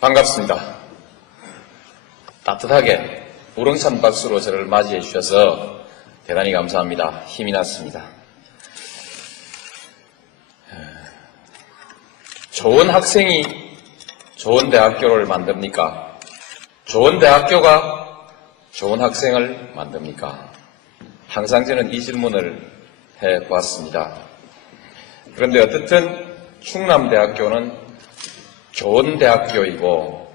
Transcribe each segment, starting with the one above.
반갑습니다. 따뜻하게 우렁찬 박수로 저를 맞이해 주셔서 대단히 감사합니다. 힘이 났습니다. 좋은 학생이 좋은 대학교를 만듭니까? 좋은 대학교가 좋은 학생을 만듭니까? 항상 저는 이 질문을 해보았습니다. 그런데 어떻든 충남대학교는 좋은 대학교이고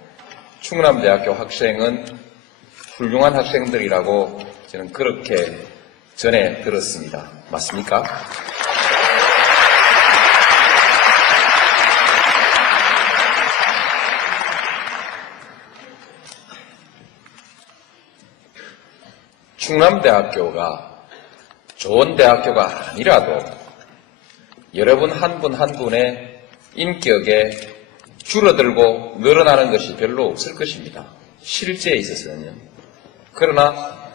충남대학교 학생은 훌륭한 학생들이라고 저는 그렇게 전해 들었습니다. 맞습니까? 충남대학교가 좋은 대학교가 아니라도 여러분 한 분 한 분의 인격에 줄어들고 늘어나는 것이 별로 없을 것입니다. 실제에 있어서는요. 그러나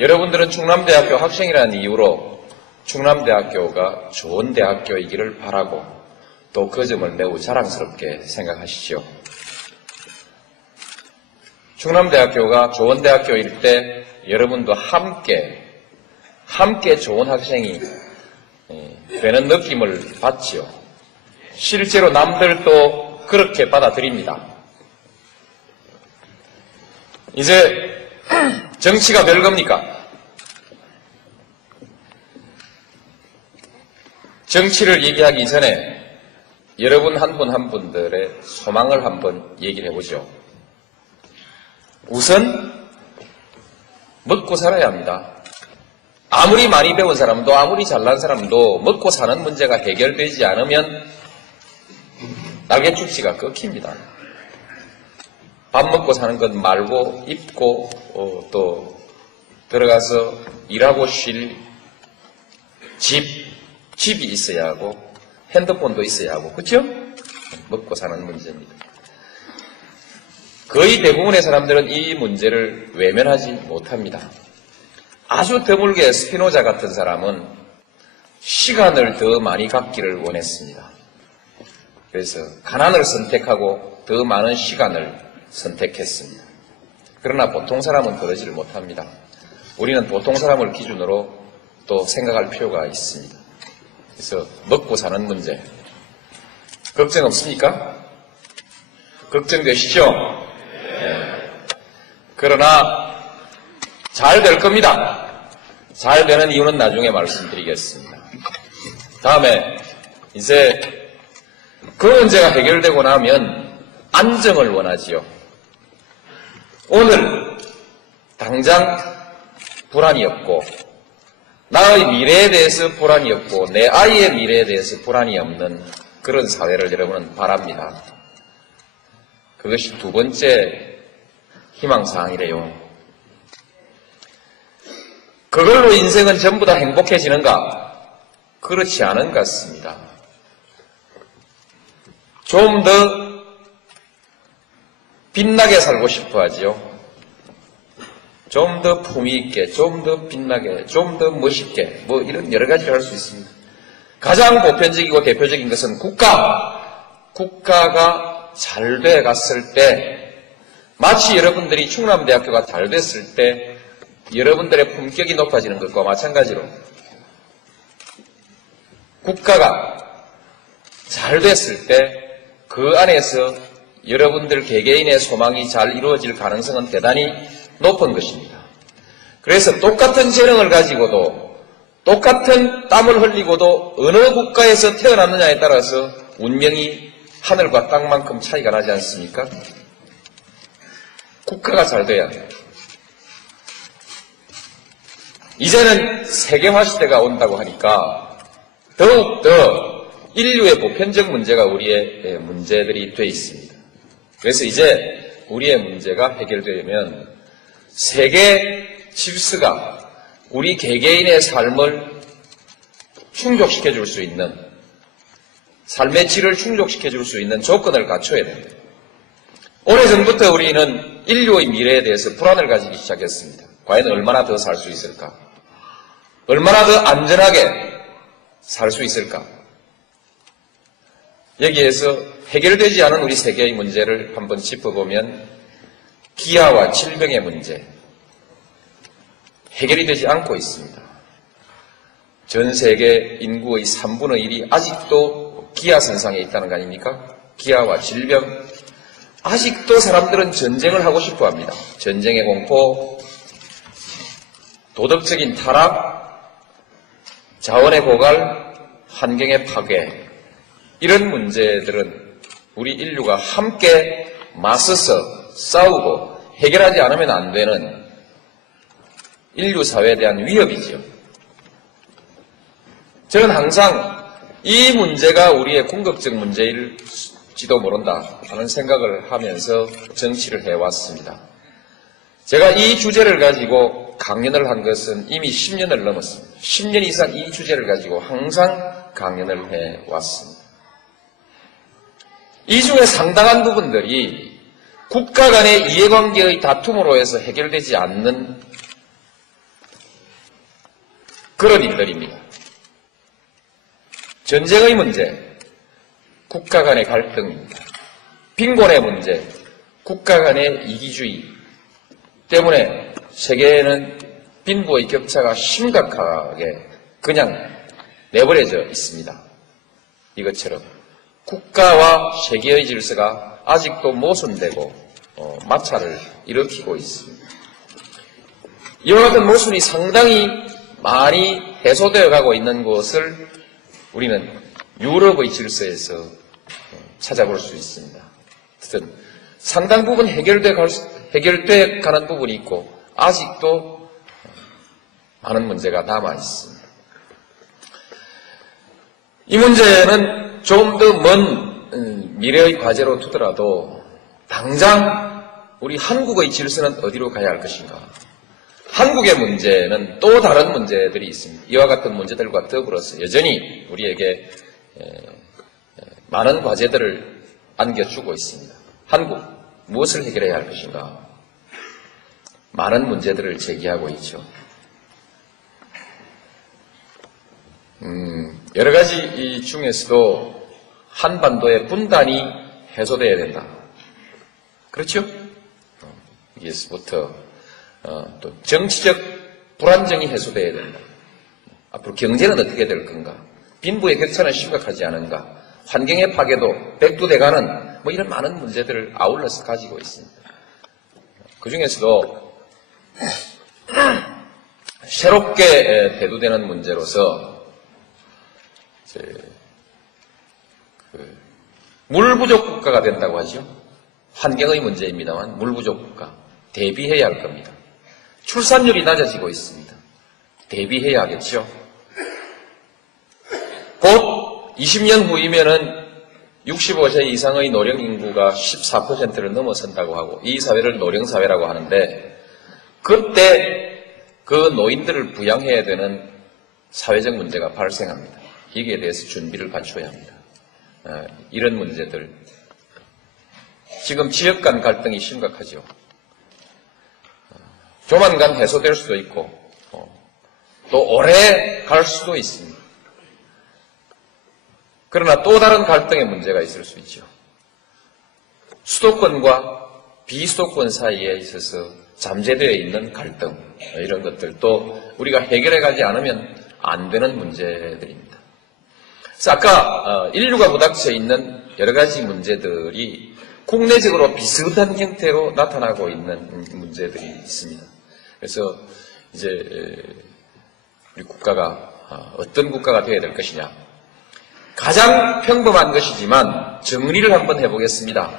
여러분들은 충남대학교 학생이라는 이유로 충남대학교가 좋은 대학교이기를 바라고 또 그 점을 매우 자랑스럽게 생각하시죠. 충남대학교가 좋은 대학교일 때 여러분도 함께 좋은 학생이 되는 느낌을 받지요. 실제로 남들도 그렇게 받아들입니다. 이제 정치가 별겁니까? 정치를 얘기하기 전에 여러분 한 분 한 분들의 소망을 한번 얘기를 해보죠. 우선 먹고 살아야 합니다. 아무리 많이 배운 사람도 아무리 잘난 사람도 먹고 사는 문제가 해결되지 않으면 날개축지가 꺾입니다. 밥 먹고 사는 것 말고 입고 또 들어가서 일하고 쉴 집이 있어야 하고 핸드폰도 있어야 하고 그렇죠? 먹고 사는 문제입니다. 거의 대부분의 사람들은 이 문제를 외면하지 못합니다. 아주 드물게 스피노자 같은 사람은 시간을 더 많이 갖기를 원했습니다. 그래서 가난을 선택하고 더 많은 시간을 선택했습니다. 그러나 보통 사람은 그러지를 못합니다. 우리는 보통 사람을 기준으로 또 생각할 필요가 있습니다. 그래서 먹고 사는 문제 걱정 없습니까? 걱정되시죠? 네. 그러나 잘 될 겁니다. 잘 되는 이유는 나중에 말씀드리겠습니다. 다음에 이제 그 문제가 해결되고 나면 안정을 원하지요. 오늘 당장 불안이 없고 나의 미래에 대해서 불안이 없고 내 아이의 미래에 대해서 불안이 없는 그런 사회를 여러분은 바랍니다. 그것이 두 번째 희망사항이래요. 그걸로 인생은 전부 다 행복해지는가? 그렇지 않은 것 같습니다. 좀 더 빛나게 살고 싶어 하지요. 좀 더 품위 있게, 좀 더 빛나게, 좀 더 멋있게, 뭐 이런 여러 가지를 할 수 있습니다. 가장 보편적이고 대표적인 것은 국가가 잘 돼 갔을 때, 마치 여러분들이 충남대학교가 잘 됐을 때 여러분들의 품격이 높아지는 것과 마찬가지로 국가가 잘 됐을 때 그 안에서 여러분들 개개인의 소망이 잘 이루어질 가능성은 대단히 높은 것입니다. 그래서 똑같은 재능을 가지고도 똑같은 땀을 흘리고도 어느 국가에서 태어났느냐에 따라서 운명이 하늘과 땅만큼 차이가 나지 않습니까? 국가가 잘 돼야 돼요. 이제는 세계화 시대가 온다고 하니까 더욱더 인류의 보편적 문제가 우리의 문제들이 돼 있습니다. 그래서 이제 우리의 문제가 해결되면 세계 질서가 우리 개개인의 삶을 충족시켜 줄 수 있는, 삶의 질을 충족시켜 줄 수 있는 조건을 갖춰야 됩니다. 오래전부터 우리는 인류의 미래에 대해서 불안을 가지기 시작했습니다. 과연 얼마나 더 살 수 있을까? 얼마나 더 안전하게 살 수 있을까? 여기에서 해결되지 않은 우리 세계의 문제를 한번 짚어보면 기아와 질병의 문제, 해결이 되지 않고 있습니다. 전 세계 인구의 3분의 1이 아직도 기아 선상에 있다는 거 아닙니까? 기아와 질병. 아직도 사람들은 전쟁을 하고 싶어 합니다. 전쟁의 공포, 도덕적인 타락, 자원의 고갈, 환경의 파괴, 이런 문제들은 우리 인류가 함께 맞서서 싸우고 해결하지 않으면 안 되는 인류 사회에 대한 위협이죠. 저는 항상 이 문제가 우리의 궁극적 문제일지도 모른다 하는 생각을 하면서 정치를 해왔습니다. 제가 이 주제를 가지고 강연을 한 것은 이미 10년을 넘었습니다. 10년 이상 이 주제를 가지고 항상 강연을 해왔습니다. 이 중에 상당한 부분들이 국가 간의 이해관계의 다툼으로 해서 해결되지 않는 그런 일들입니다. 전쟁의 문제, 국가 간의 갈등입니다. 빈곤의 문제, 국가 간의 이기주의 때문에 세계에는 빈부의 격차가 심각하게 그냥 내버려져 있습니다. 이것처럼 국가와 세계의 질서가 아직도 모순되고 마찰을 일으키고 있습니다. 이와 같은 모순이 상당히 많이 해소되어 가고 있는 것을 우리는 유럽의 질서에서 찾아볼 수 있습니다. 어쨌든 상당 부분 해결돼 가는 부분이 있고 아직도 많은 문제가 남아 있습니다. 이 문제는 좀 더 먼 미래의 과제로 두더라도 당장 우리 한국의 질서는 어디로 가야 할 것인가? 한국의 문제는 또 다른 문제들이 있습니다. 이와 같은 문제들과 더불어서 여전히 우리에게 많은 과제들을 안겨주고 있습니다. 한국, 무엇을 해결해야 할 것인가? 많은 문제들을 제기하고 있죠. 여러 가지 중에서도 한반도의 분단이 해소되어야 된다. 그렇죠? 여기서부터 또 정치적 불안정이 해소되어야 된다. 앞으로 경제는 어떻게 될 건가? 빈부의 격차는 심각하지 않은가? 환경의 파괴도 백두대간은 뭐 이런 많은 문제들을 아울러서 가지고 있습니다. 그 중에서도 새롭게 대두되는 문제로서 물 부족 국가가 된다고 하죠. 환경의 문제입니다만 물 부족 국가 대비해야 할 겁니다. 출산율이 낮아지고 있습니다. 대비해야 하겠죠. 곧 20년 후이면은 65세 이상의 노령 인구가 14%를 넘어선다고 하고 이 사회를 노령사회라고 하는데 그때 그 노인들을 부양해야 되는 사회적 문제가 발생합니다. 여기에 대해서 준비를 갖춰야 합니다. 이런 문제들. 지금 지역 간 갈등이 심각하죠. 조만간 해소될 수도 있고 또 오래 갈 수도 있습니다. 그러나 또 다른 갈등의 문제가 있을 수 있죠. 수도권과 비수도권 사이에 있어서 잠재되어 있는 갈등, 이런 것들도 우리가 해결해 가지 않으면 안 되는 문제들입니다. 그래서 아까 인류가 부닥쳐 있는 여러 가지 문제들이 국내적으로 비슷한 형태로 나타나고 있는 문제들이 있습니다. 그래서 이제 우리 국가가 어떤 국가가 되어야 될 것이냐. 가장 평범한 것이지만 정리를 한번 해보겠습니다.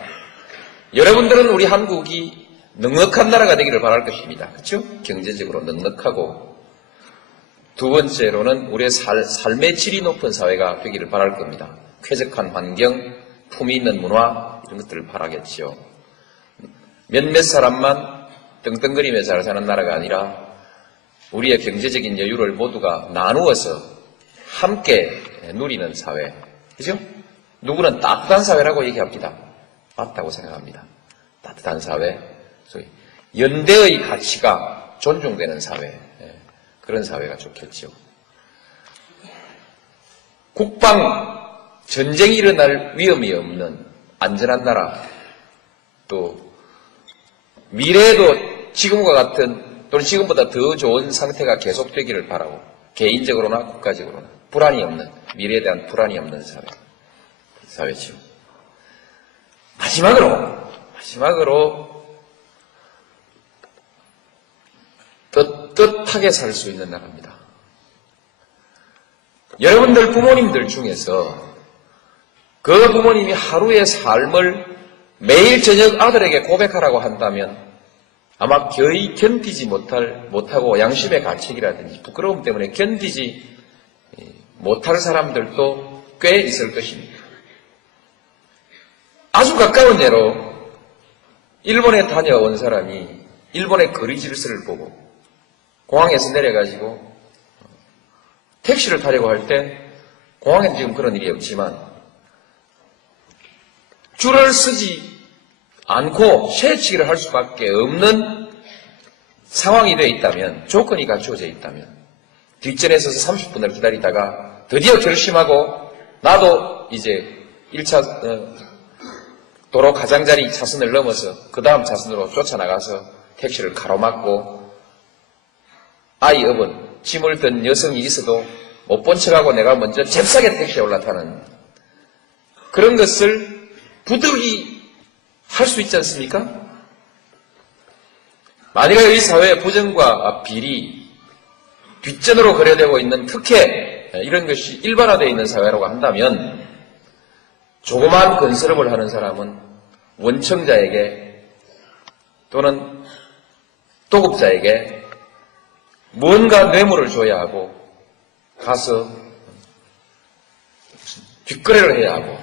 여러분들은 우리 한국이 넉넉한 나라가 되기를 바랄 것입니다. 그렇죠? 경제적으로 넉넉하고 두 번째로는 우리의 삶의 질이 높은 사회가 되기를 바랄 겁니다. 쾌적한 환경, 품위 있는 문화 이런 것들을 바라겠죠. 몇몇 사람만 떵떵거리며 잘 사는 나라가 아니라 우리의 경제적인 여유를 모두가 나누어서 함께 누리는 사회. 그죠? 누구는 따뜻한 사회라고 얘기합니다. 맞다고 생각합니다. 따뜻한 사회. 소위 연대의 가치가 존중되는 사회. 그런 사회가 좋겠죠. 국방, 전쟁이 일어날 위험이 없는 안전한 나라, 또 미래에도 지금과 같은 또는 지금보다 더 좋은 상태가 계속되기를 바라고 개인적으로나 국가적으로나 불안이 없는, 미래에 대한 불안이 없는 사회죠. 마지막으로 떳떳하게 살 수 있는 나라입니다. 여러분들 부모님들 중에서 그 부모님이 하루의 삶을 매일 저녁 아들에게 고백하라고 한다면 아마 거의 견디지 못하고 양심의 가책이라든지 부끄러움 때문에 견디지 못할 사람들도 꽤 있을 것입니다. 아주 가까운 예로 일본에 다녀온 사람이 일본의 거리 질서를 보고 공항에서 내려가지고 택시를 타려고 할 때 공항에는 지금 그런 일이 없지만 줄을 서지 않고 쇠치기를 할 수밖에 없는 상황이 되어 있다면, 조건이 갖추어져 있다면 뒷전에 서서 30분을 기다리다가 드디어 결심하고 나도 이제 1차 도로 가장자리 차선을 넘어서 그 다음 차선으로 쫓아나가서 택시를 가로막고 아이 업은 짐을 든 여성이 있어도 못 본 척하고 내가 먼저 잽싸게 택시에 올라타는 그런 것을 부득이 할 수 있지 않습니까? 만약에 이 사회의 부정과 비리, 뒷전으로 거래되고 있는 특혜, 이런 것이 일반화되어 있는 사회라고 한다면 조그만 건설업을 하는 사람은 원청자에게 또는 도급자에게 뭔가 뇌물을 줘야 하고 가서 뒷거래를 해야 하고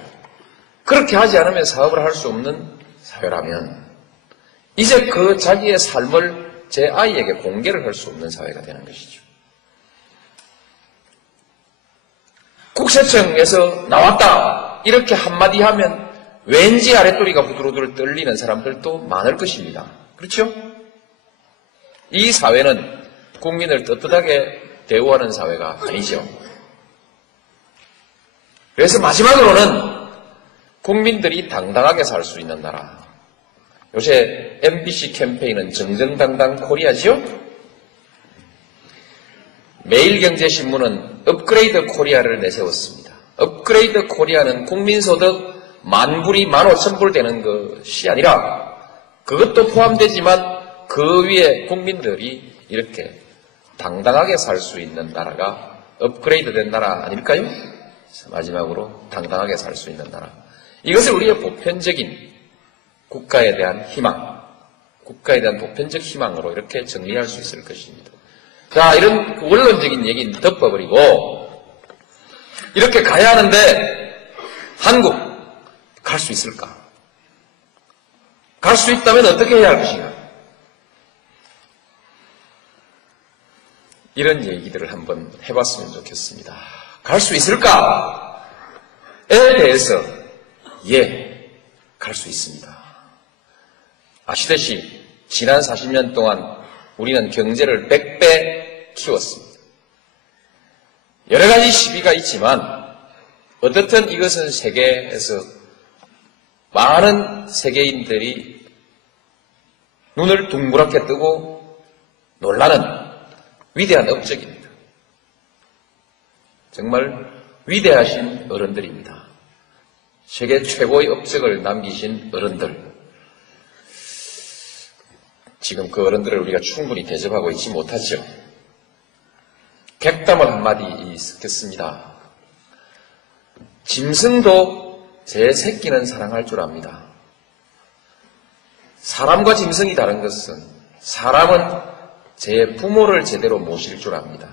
그렇게 하지 않으면 사업을 할 수 없는 사회라면 이제 그 자기의 삶을 제 아이에게 공개를 할 수 없는 사회가 되는 것이죠. 국세청에서 나왔다 이렇게 한마디 하면 왠지 아랫도리가 후두루두루 떨리는 사람들도 많을 것입니다. 그렇죠? 이 사회는 국민을 떳떳하게 대우하는 사회가 아니죠. 그래서 마지막으로는 국민들이 당당하게 살 수 있는 나라. 요새 MBC 캠페인은 정정당당 코리아지요? 매일경제신문은 업그레이드 코리아를 내세웠습니다. 업그레이드 코리아는 국민소득 10,000불이 15,000불 되는 것이 아니라 그것도 포함되지만 그 위에 국민들이 이렇게 당당하게 살 수 있는 나라가 업그레이드 된 나라 아닐까요? 마지막으로 당당하게 살 수 있는 나라. 이것을 우리의 보편적인 국가에 대한 희망, 국가에 대한 보편적 희망으로 이렇게 정리할 수 있을 것입니다. 자, 이런 원론적인 얘기는 덮어버리고 이렇게 가야 하는데 한국 갈 수 있을까? 갈 수 있다면 어떻게 해야 할 것인가? 이런 얘기들을 한번 해봤으면 좋겠습니다. 갈 수 있을까에 대해서 갈 수 있습니다. 아시다시피 지난 40년 동안 우리는 경제를 100배 키웠습니다. 여러 가지 시비가 있지만 어떻든 이것은 세계에서 많은 세계인들이 눈을 둥그렇게 뜨고 놀라는 위대한 업적입니다. 정말 위대하신 어른들입니다. 세계 최고의 업적을 남기신 어른들. 지금 그 어른들을 우리가 충분히 대접하고 있지 못하죠. 객담을 한마디 있겠습니다. 짐승도 제 새끼는 사랑할 줄 압니다. 사람과 짐승이 다른 것은 사람은 제 부모를 제대로 모실 줄 압니다.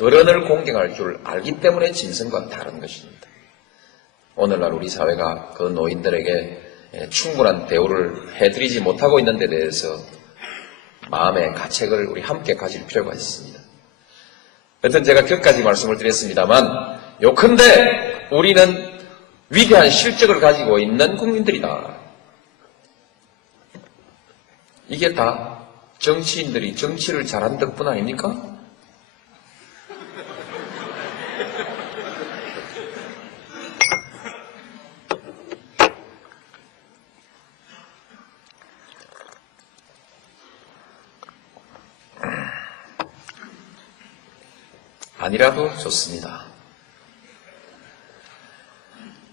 어른을 공경할 줄 알기 때문에 짐승과 다른 것입니다. 오늘날 우리 사회가 그 노인들에게 충분한 대우를 해드리지 못하고 있는 데 대해서 마음의 가책을 우리 함께 가질 필요가 있습니다. 여튼 제가 격까지 말씀을 드렸습니다만 요컨대 우리는 위대한 실적을 가지고 있는 국민들이다. 이게 다 정치인들이 정치를 잘한 덕분 아닙니까? 아니라도 좋습니다.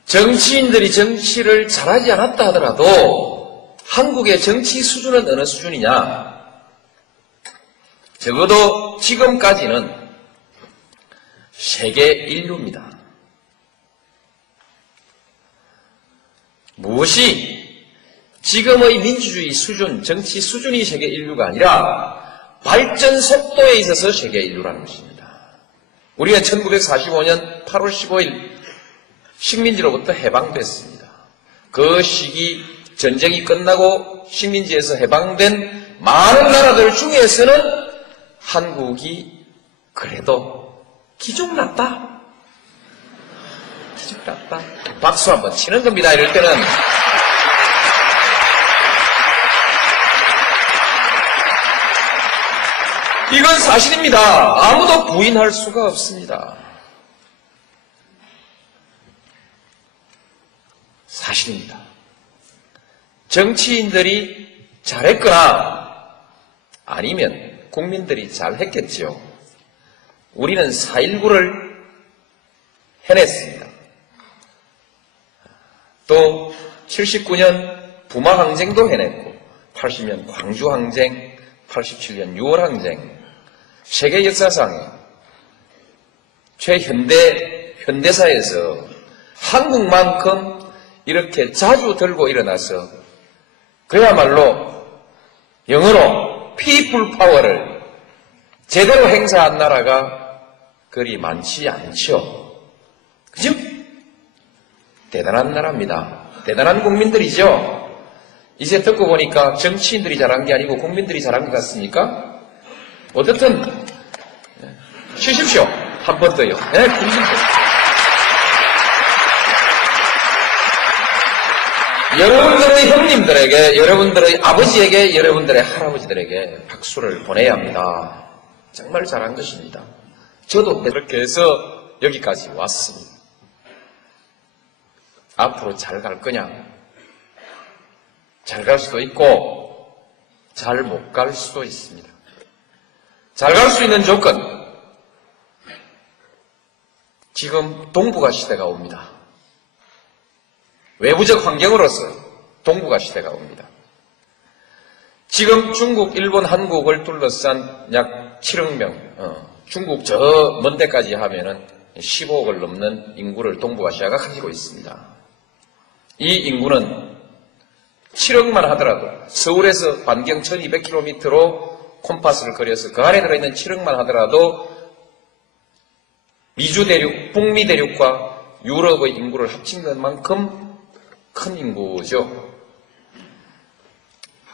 정치인들이 정치를 잘하지 않았다 하더라도 한국의 정치 수준은 어느 수준이냐? 적어도 지금까지는 세계 인류입니다. 무엇이 지금의 민주주의 수준, 정치 수준이 세계 인류가 아니라 발전 속도에 있어서 세계 인류라는 것입니다. 우리는 1945년 8월 15일 식민지로부터 해방됐습니다. 그 시기 전쟁이 끝나고 식민지에서 해방된 많은 나라들 중에서는 한국이 그래도 기죽났다. 기죽났다. 박수 한번 치는 겁니다. 이럴 때는. 이건 사실입니다. 아무도 부인할 수가 없습니다. 사실입니다. 정치인들이 잘했거나 아니면 국민들이 잘했겠죠. 우리는 4.19를 해냈습니다. 또 79년 부마항쟁도 해냈고 80년 광주항쟁, 87년 6월항쟁, 세계 역사상에 현대사에서 한국만큼 이렇게 자주 들고 일어나서 그야말로 영어로 people power를 제대로 행사한 나라가 그리 많지 않죠. 그죠? 대단한 나라입니다. 대단한 국민들이죠. 이제 듣고 보니까 정치인들이 잘한 게 아니고 국민들이 잘한 것 같습니까? 어쨌든 쉬십시오. 한 번 더요. 네, 여러분들의 형님들에게, 여러분들의 아버지에게, 여러분들의 할아버지들에게 박수를 보내야 합니다. 정말 잘한 것입니다. 저도 그렇게 해서 여기까지 왔습니다. 앞으로 잘 갈 거냐? 잘 갈 수도 있고 잘 못 갈 수도 있습니다. 잘 갈 수 있는 조건, 지금 동북아 시대가 옵니다. 외부적 환경으로서 동북아 시대가 옵니다. 지금 중국, 일본, 한국을 둘러싼 약 7억 명, 중국 저 먼 데까지 하면은 15억을 넘는 인구를 동북아시아가 가지고 있습니다. 이 인구는 7억만 하더라도 서울에서 반경 1200km로 콤파스를 그려서 그 안에 들어있는 7억만 하더라도 미주 대륙, 북미 대륙과 유럽의 인구를 합친 것만큼 큰 인구죠.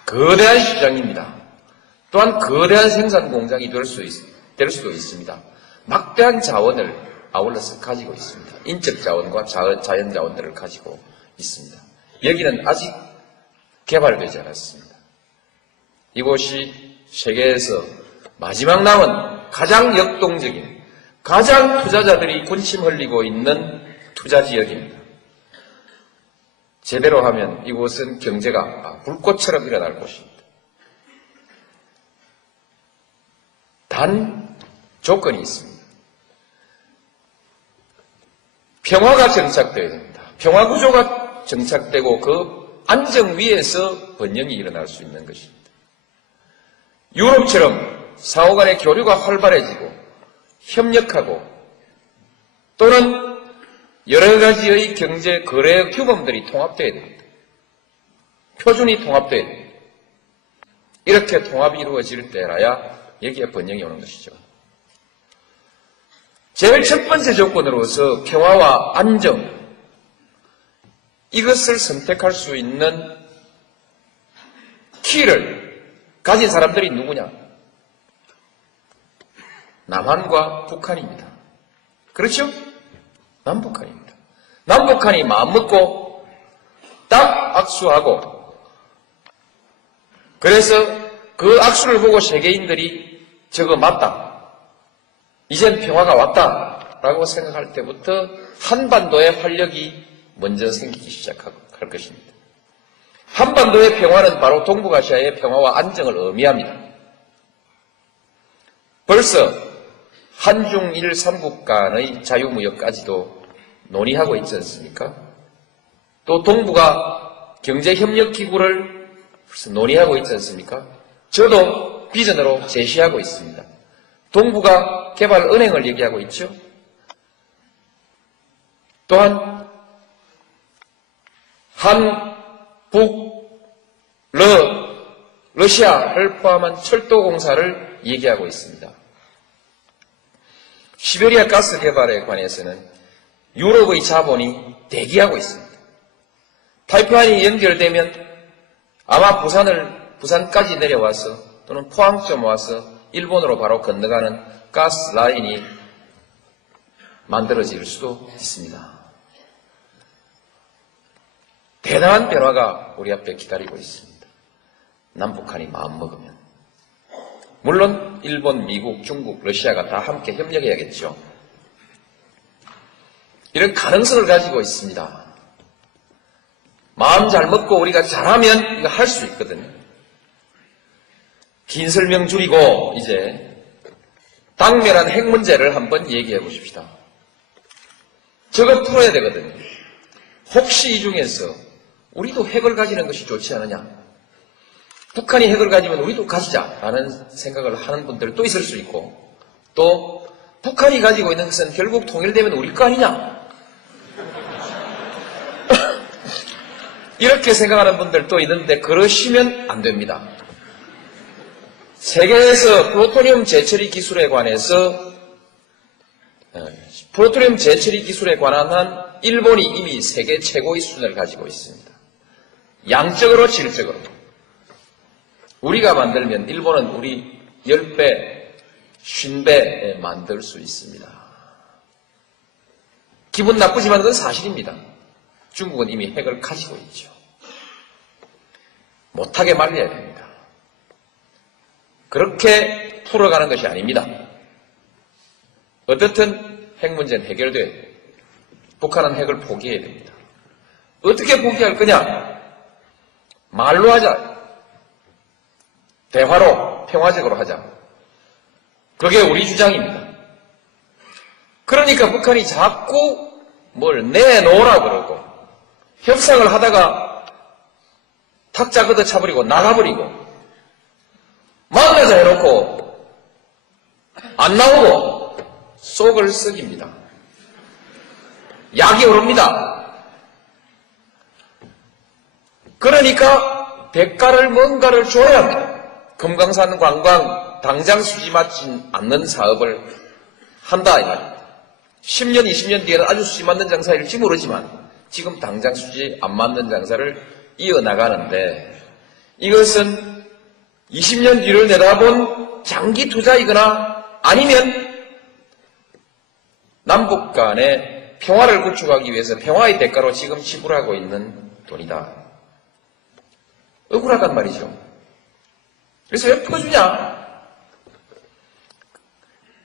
거대한 시장입니다. 또한 거대한 생산 공장이 될 수도 있습니다. 막대한 자원을 아울러서 가지고 있습니다. 인적 자원과 자연 자원들을 가지고 있습니다. 여기는 아직 개발되지 않았습니다. 이곳이 세계에서 마지막 남은 가장 역동적인, 가장 투자자들이 군침 흘리고 있는 투자 지역입니다. 제대로 하면 이곳은 경제가 불꽃처럼 일어날 곳입니다. 단 조건이 있습니다. 평화가 정착되어야 됩니다. 평화 구조가 정착되고 그 안정 위에서 번영이 일어날 수 있는 것입니다. 유럽처럼 상호 간의 교류가 활발해지고 협력하고 또는 여러 가지의 경제 거래 규범들이 통합되어야 됩니다. 표준이 통합되어야 됩니다. 이렇게 통합이 이루어질 때라야 여기에 번영이 오는 것이죠. 제일 첫 번째 조건으로서 평화와 안정, 이것을 선택할 수 있는 키를 가진 사람들이 누구냐? 남한과 북한입니다. 그렇죠? 남북한입니다. 남북한이 마음먹고 딱 악수하고, 그래서 그 악수를 보고 세계인들이 저거 맞다, 이젠 평화가 왔다라고 생각할 때부터 한반도의 활력이 먼저 생기기 시작할 것입니다. 한반도의 평화는 바로 동북아시아의 평화와 안정을 의미합니다. 벌써 한중일 3국 간의 자유무역까지도 논의하고 있지 않습니까? 또 동북아 경제협력기구를 벌써 논의하고 있지 않습니까? 저도 비전으로 제시하고 있습니다. 동북아 개발은행을 얘기하고 있죠. 또한 한, 북, 러시아를 포함한 철도공사를 얘기하고 있습니다. 시베리아 가스 개발에 관해서는 유럽의 자본이 대기하고 있습니다. 파이프라인이 연결되면 아마 부산까지 내려와서 또는 포항점 와서 일본으로 바로 건너가는 가스 라인이 만들어질 수도 있습니다. 대단한 변화가 우리 앞에 기다리고 있습니다. 남북한이 마음먹으면. 물론 일본, 미국, 중국, 러시아가 다 함께 협력해야겠죠. 이런 가능성을 가지고 있습니다. 마음 잘 먹고 우리가 잘하면 이거 할 수 있거든요. 긴 설명 줄이고 이제 당면한 핵 문제를 한번 얘기해 보십시다. 저거 풀어야 되거든요. 혹시 이 중에서 우리도 핵을 가지는 것이 좋지 않느냐? 북한이 핵을 가지면 우리도 가지자라는 생각을 하는 분들도 있을 수 있고, 또 북한이 가지고 있는 것은 결국 통일되면 우리 거 아니냐? 이렇게 생각하는 분들도 있는데 그러시면 안 됩니다. 세계에서 플루토늄 재처리 기술에 관해서 플루토늄 재처리 기술에 관한 한 일본이 이미 세계 최고의 수준을 가지고 있습니다. 양적으로 질적으로. 우리가 만들면 일본은 우리 10배, 50배에 만들 수 있습니다. 기분 나쁘지만 그건 사실입니다. 중국은 이미 핵을 가지고 있죠. 못하게 말려야 됩니다. 그렇게 풀어가는 것이 아닙니다. 어떻든 핵 문제는 해결돼야 돼요. 북한은 핵을 포기해야 됩니다. 어떻게 포기할 거냐? 말로 하자. 대화로, 평화적으로 하자. 그게 우리 주장입니다. 그러니까 북한이 자꾸 뭘 내놓으라 그러고 협상을 하다가 탁자 걷어차버리고 나가버리고 만나자 해놓고 안 나오고 속을 썩입니다. 약이 오릅니다. 그러니까 대가를 뭔가를 줘야 합니다. 금강산 관광 당장 수지 맞지 않는 사업을 한다. 이 말입니다. 10년, 20년 뒤에는 아주 수지 맞는 장사일지 모르지만 지금 당장 수지 안 맞는 장사를 이어나가는데 이것은 20년 뒤를 내다본 장기 투자이거나 아니면 남북 간의 평화를 구축하기 위해서 평화의 대가로 지금 지불하고 있는 돈이다. 억울하단 말이죠. 그래서 왜 퍼주냐?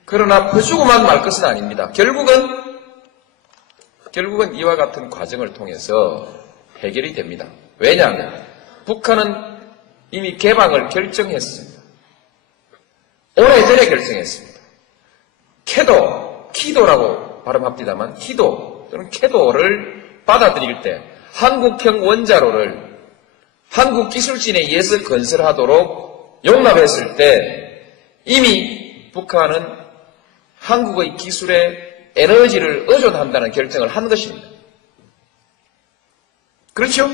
그러나 퍼주고만 말 것은 아닙니다. 결국은 이와 같은 과정을 통해서 해결이 됩니다. 왜냐하면 북한은 이미 개방을 결정했습니다. 오래전에 결정했습니다. 키도라고 발음합니다만 키도 또는 캐도를 받아들일 때 한국형 원자로를 한국 기술진에 의해서 건설하도록 용납했을 때 이미 북한은 한국의 기술에 에너지를 의존한다는 결정을 한 것입니다. 그렇죠?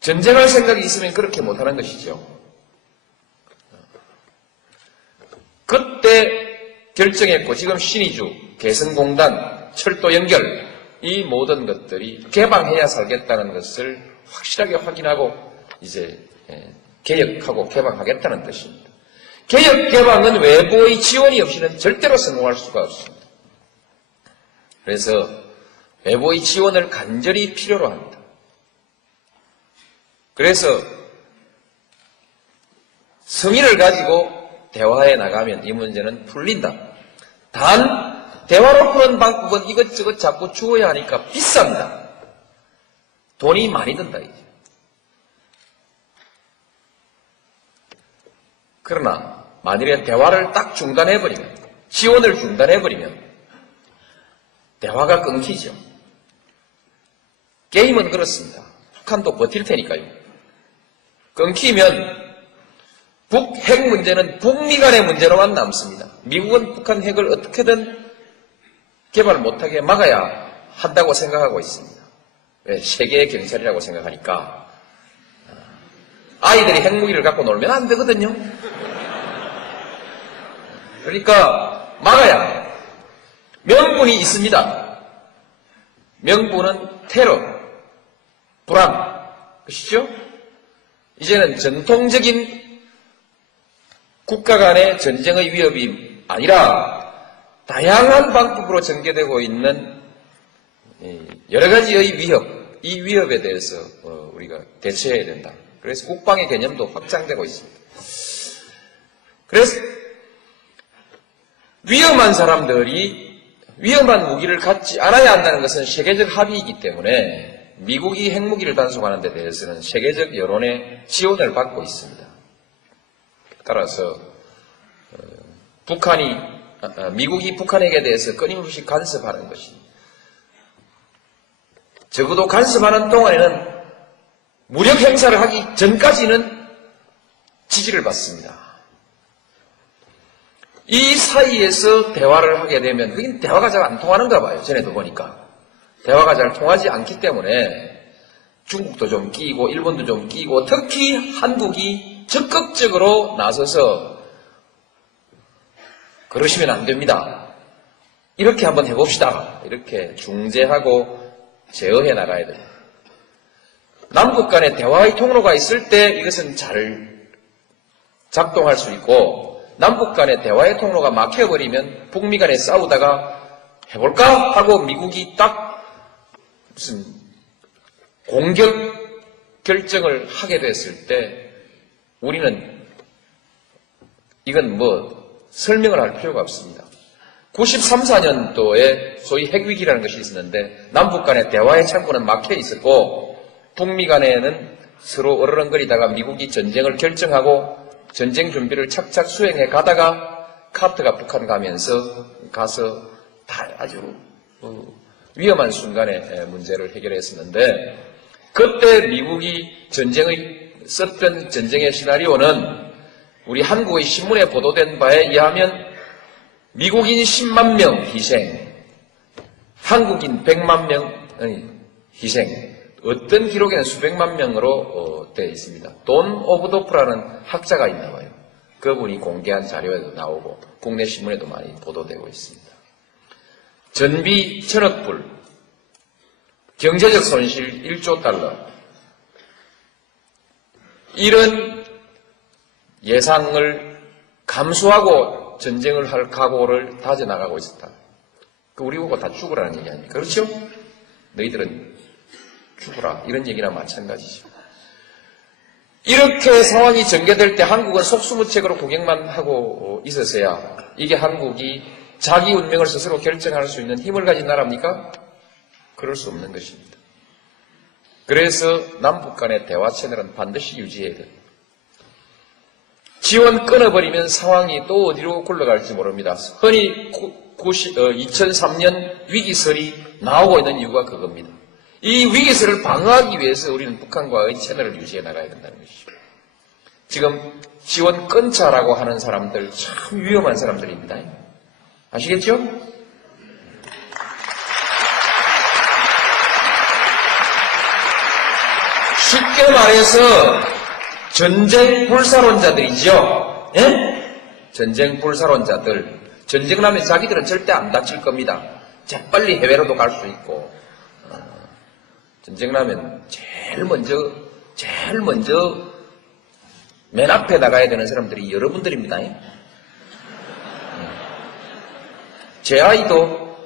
전쟁할 생각이 있으면 그렇게 못하는 것이죠. 그때 결정했고 지금 신의주, 개성공단, 철도 연결 이 모든 것들이 개방해야 살겠다는 것을 확실하게 확인하고 이제 개혁하고 개방하겠다는 뜻입니다. 개혁, 개방은 외부의 지원이 없이는 절대로 성공할 수가 없습니다. 그래서 외부의 지원을 간절히 필요로 합니다. 그래서 성의를 가지고 대화해 나가면 이 문제는 풀린다. 단 대화로 푸는 방법은 이것저것 자꾸 주어야 하니까 비쌉니다. 돈이 많이 든다 이제. 그러나 만일에 대화를 딱 중단해버리면 지원을 중단해버리면 대화가 끊기죠. 게임은 그렇습니다. 북한도 버틸 테니까요. 끊기면 북핵 문제는 북미 간의 문제로만 남습니다. 미국은 북한 핵을 어떻게든 개발 못하게 막아야 한다고 생각하고 있습니다. 왜? 세계의 경찰이라고 생각하니까. 아이들이 핵무기를 갖고 놀면 안 되거든요. 그러니까 막아야 해요. 명분이 있습니다. 명분은 테러, 불안, 그렇죠? 이제는 전통적인 국가 간의 전쟁의 위협이 아니라 다양한 방법으로 전개되고 있는 여러 가지의 위협, 이 위협에 대해서 우리가 대처해야 된다. 그래서 국방의 개념도 확장되고 있습니다. 그래서 위험한 사람들이 위험한 무기를 갖지 않아야 한다는 것은 세계적 합의이기 때문에 미국이 핵무기를 단속하는 데 대해서는 세계적 여론의 지원을 받고 있습니다. 따라서 미국이 북한에게 대해서 끊임없이 간섭하는 것이 적어도 간섭하는 동안에는 무력 행사를 하기 전까지는 지지를 받습니다. 이 사이에서 대화를 하게 되면 그게 대화가 잘 안 통하는가 봐요. 전에도 보니까. 대화가 잘 통하지 않기 때문에 중국도 좀 끼고 일본도 좀 끼고 특히 한국이 적극적으로 나서서 그러시면 안 됩니다. 이렇게 한번 해봅시다. 이렇게 중재하고 제어해 나가야 됩니다. 남북 간의 대화의 통로가 있을 때 이것은 잘 작동할 수 있고 남북 간의 대화의 통로가 막혀버리면 북미 간에 싸우다가 해볼까? 하고 미국이 딱 무슨 공격 결정을 하게 됐을 때 우리는 이건 설명을 할 필요가 없습니다. 93, 4년도에 소위 핵위기라는 것이 있었는데 남북 간의 대화의 창구는 막혀 있었고 북미 간에는 서로 어르렁거리다가 미국이 전쟁을 결정하고 전쟁 준비를 착착 수행해 가다가 카트가 북한 가서 다 아주 위험한 순간에 문제를 해결했었는데 그때 미국이 썼던 전쟁의 시나리오는 우리 한국의 신문에 보도된 바에 의하면 미국인 10만 명 희생, 한국인 100만 명의 희생, 어떤 기록에는 수백만 명으로 되어 있습니다. 돈 오브도프라는 학자가 있나 봐요. 그분이 공개한 자료에도 나오고 국내 신문에도 많이 보도되고 있습니다. 전비 1000억 불, 경제적 손실 1조 달러, 이런 예상을 감수하고 전쟁을 할 각오를 다져나가고 있었다. 우리 보고 다 죽으라는 얘기 아닙니까? 그렇죠? 너희들은 죽으라. 이런 얘기나 마찬가지죠. 이렇게 상황이 전개될 때 한국은 속수무책으로 구경만 하고 있었어야 이게 한국이 자기 운명을 스스로 결정할 수 있는 힘을 가진 나라입니까? 그럴 수 없는 것입니다. 그래서 남북 간의 대화 채널은 반드시 유지해야 됩니다. 지원 끊어버리면 상황이 또 어디로 굴러갈지 모릅니다. 흔히 2003년 위기설이 나오고 있는 이유가 그겁니다. 이 위기설을 방어하기 위해서 우리는 북한과의 채널을 유지해 나가야 된다는 것이죠. 지금 지원 끊자라고 하는 사람들 참 위험한 사람들입니다. 아시겠죠? 쉽게 말해서 전쟁 불사론자들이죠. 예? 전쟁 불사론자들. 전쟁을 하면 자기들은 절대 안 다칠 겁니다. 재빨리 해외로도 갈 수 있고. 전쟁을 하면 제일 먼저 맨 앞에 나가야 되는 사람들이 여러분들입니다. 제 아이도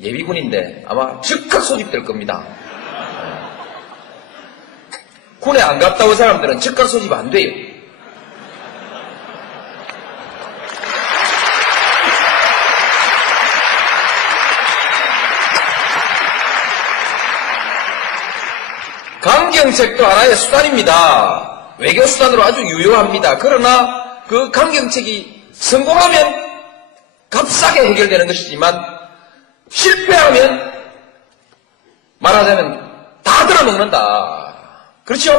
예비군인데 아마 즉각 소집될 겁니다. 군에 안 갔다 온 사람들은 즉각 소집 안 돼요. 강경책도 하나의 수단입니다. 외교수단으로 아주 유효합니다. 그러나 그 강경책이 성공하면 값싸게 해결되는 것이지만 실패하면 말하자면 다 들어먹는다. 그렇죠?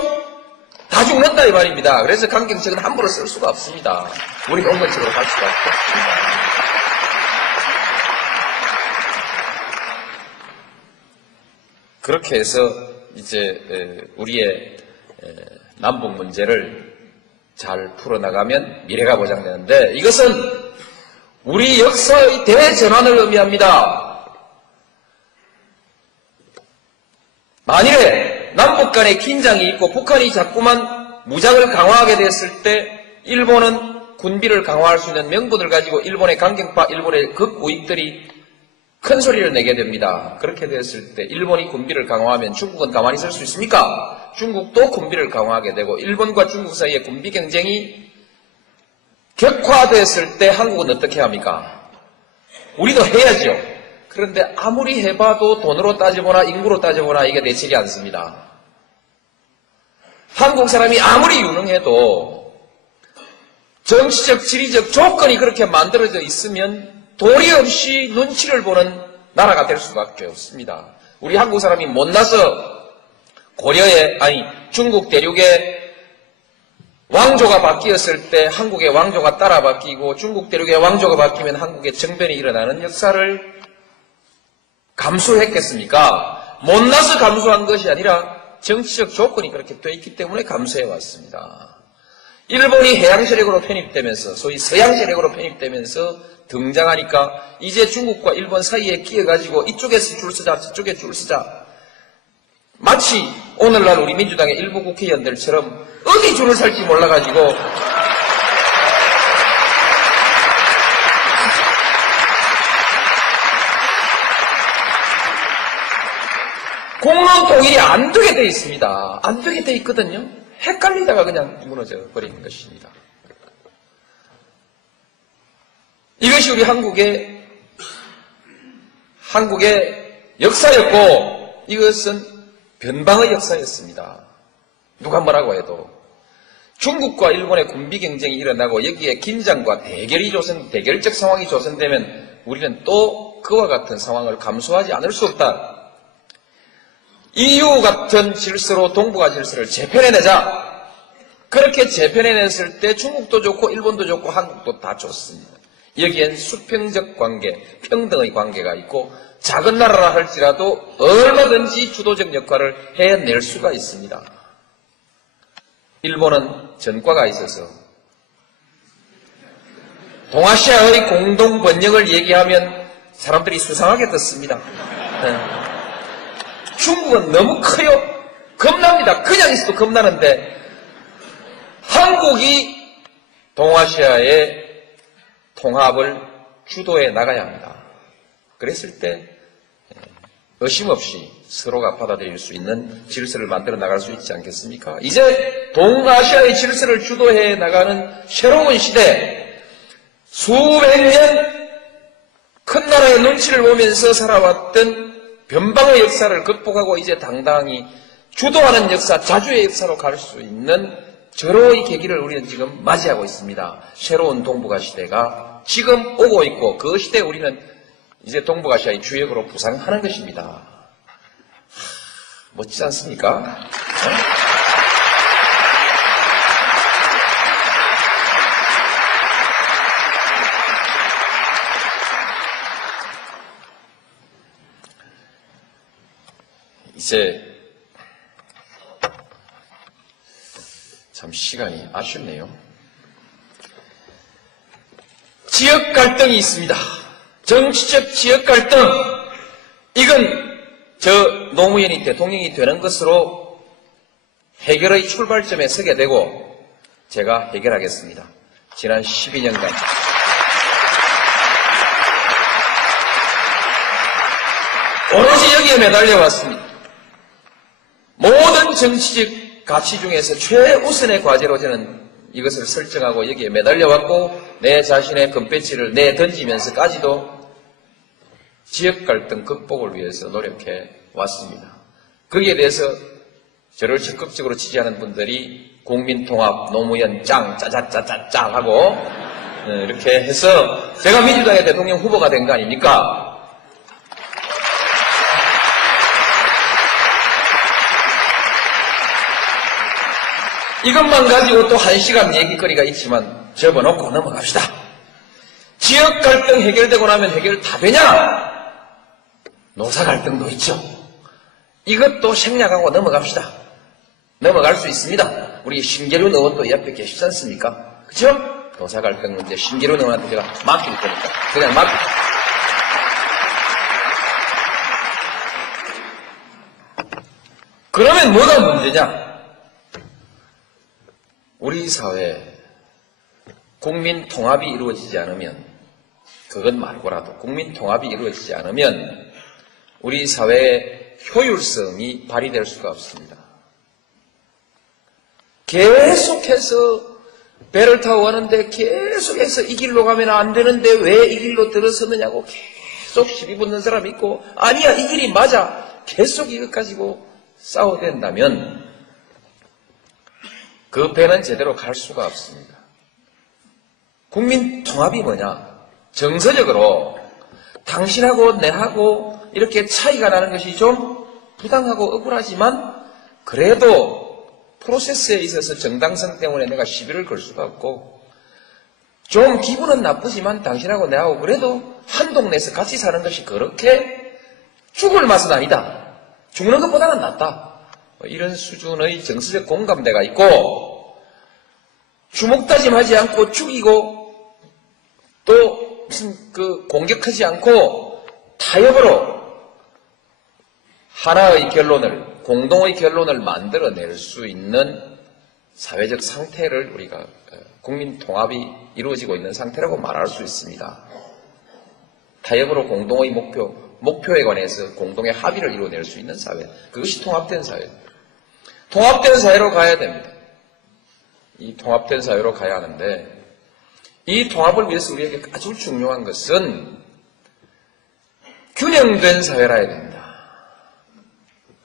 다 죽는다 이 말입니다. 그래서 강경책은 함부로 쓸 수가 없습니다. 우리가 온건책으로 갈 수가 없습니다. 그렇게 해서 이제 우리의 남북 문제를 잘 풀어나가면 미래가 보장되는데 이것은 우리 역사의 대전환을 의미합니다. 만일에 남북 간에 긴장이 있고 북한이 자꾸만 무장을 강화하게 됐을 때 일본은 군비를 강화할 수 있는 명분을 가지고 일본의 강경파, 일본의 극우익들이 큰 소리를 내게 됩니다. 그렇게 됐을 때 일본이 군비를 강화하면 중국은 가만히 있을 수 있습니까? 중국도 군비를 강화하게 되고 일본과 중국 사이의 군비 경쟁이 격화됐을 때 한국은 어떻게 합니까? 우리도 해야죠. 그런데 아무리 해봐도 돈으로 따져보나 인구로 따져보나 이게 대책이 않습니다. 한국 사람이 아무리 유능해도 정치적, 지리적 조건이 그렇게 만들어져 있으면 도리 없이 눈치를 보는 나라가 될 수밖에 없습니다. 우리 한국 사람이 못나서 중국 대륙의 왕조가 바뀌었을 때 한국의 왕조가 따라 바뀌고 중국 대륙의 왕조가 바뀌면 한국의 정변이 일어나는 역사를 감수했겠습니까? 못나서 감수한 것이 아니라 정치적 조건이 그렇게 되어 있기 때문에 감수해 왔습니다. 일본이 해양 세력으로 편입되면서 소위 서양 세력으로 편입되면서 등장하니까 이제 중국과 일본 사이에 끼어가지고 이쪽에서 줄 서자 저쪽에 줄 서자 마치 오늘날 우리 민주당의 일부 국회의원들처럼 어디 줄을 설지 몰라가지고 공론 통일이 안 되게 돼 있습니다. 안 되게 돼 있거든요. 헷갈리다가 그냥 무너져 버리는 것입니다. 이것이 우리 한국의 역사였고 이것은 변방의 역사였습니다. 누가 뭐라고 해도 중국과 일본의 군비 경쟁이 일어나고 여기에 긴장과 대결적 상황이 조성되면 우리는 또 그와 같은 상황을 감수하지 않을 수 없다. EU 같은 질서로 동북아 질서를 재편해내자. 그렇게 재편해냈을 때 중국도 좋고 일본도 좋고 한국도 다 좋습니다. 여기엔 수평적 관계, 평등의 관계가 있고 작은 나라라 할지라도 얼마든지 주도적 역할을 해낼 수가 있습니다. 일본은 전과가 있어서 동아시아의 공동 번영을 얘기하면 사람들이 수상하게 듣습니다. 중국은 너무 커요. 겁납니다. 그냥 있어도 겁나는데 한국이 동아시아의 통합을 주도해 나가야 합니다. 그랬을 때 의심 없이 서로가 받아들일 수 있는 질서를 만들어 나갈 수 있지 않겠습니까? 이제 동아시아의 질서를 주도해 나가는 새로운 시대, 수백 년 큰 나라의 눈치를 보면서 살아왔던 변방의 역사를 극복하고 이제 당당히 주도하는 역사, 자주의 역사로 갈 수 있는 절호의 계기를 우리는 지금 맞이하고 있습니다. 새로운 동북아 시대가 지금 오고 있고 그 시대에 우리는 이제 동북아시아의 주역으로 부상하는 것입니다. 멋지지 않습니까? 이제 참 시간이 아쉽네요. 지역 갈등이 있습니다. 정치적 지역 갈등. 이건 저 노무현이 대통령이 되는 것으로 해결의 출발점에 서게 되고 제가 해결하겠습니다. 지난 12년간 오로지 여기에 매달려 왔습니다. 모든 정치적 가치 중에서 최우선의 과제로 저는 이것을 설정하고 여기에 매달려 왔고 내 자신의 금배지를 내던지면서까지도 지역 갈등 극복을 위해서 노력해 왔습니다. 거기에 대해서 저를 적극적으로 지지하는 분들이 국민통합, 노무현 짱, 짜자짜짜짜 하고 이렇게 해서 제가 민주당의 대통령 후보가 된 거 아닙니까? 이것만 가지고 또 1시간 얘기거리가 있지만 접어놓고 넘어갑시다. 지역 갈등 해결되고 나면 해결 다 되냐? 노사 갈등도 있죠. 이것도 생략하고 넘어갑시다. 넘어갈 수 있습니다. 우리 신계륜 의원도 옆에 계시지 않습니까? 그죠? 노사 갈등 문제 신계륜 의원한테 제가 맡길 테니까 그냥 그러면 뭐가 문제냐? 우리 사회에 국민 통합이 이루어지지 않으면, 그건 말고라도 국민 통합이 이루어지지 않으면 우리 사회의 효율성이 발휘될 수가 없습니다. 계속해서 배를 타고 가는데 계속해서 이 길로 가면 안 되는데 왜 이 길로 들어서느냐고 계속 시비 붙는 사람이 있고, 아니야 이 길이 맞아, 계속 이것 가지고 싸워댄다면 그 배는 제대로 갈 수가 없습니다. 국민 통합이 뭐냐? 정서적으로 당신하고 내하고 이렇게 차이가 나는 것이 좀 부당하고 억울하지만 그래도 프로세스에 있어서 정당성 때문에 내가 시비를 걸 수가 없고, 좀 기분은 나쁘지만 당신하고 내하고 그래도 한 동네에서 같이 사는 것이 그렇게 죽을 맛은 아니다. 죽는 것보다는 낫다. 이런 수준의 정서적 공감대가 있고, 주먹다짐하지 않고 죽이고 또 무슨 공격하지 않고 타협으로 하나의 결론을, 공동의 결론을 만들어낼 수 있는 사회적 상태를 우리가 국민 통합이 이루어지고 있는 상태라고 말할 수 있습니다. 타협으로 공동의 목표에 관해서 공동의 합의를 이루어낼 수 있는 사회, 그것이 통합된 사회. 통합된 사회로 가야 됩니다. 이 통합된 사회로 가야 하는데, 이 통합을 위해서 우리에게 아주 중요한 것은 균형된 사회라 해야 됩니다.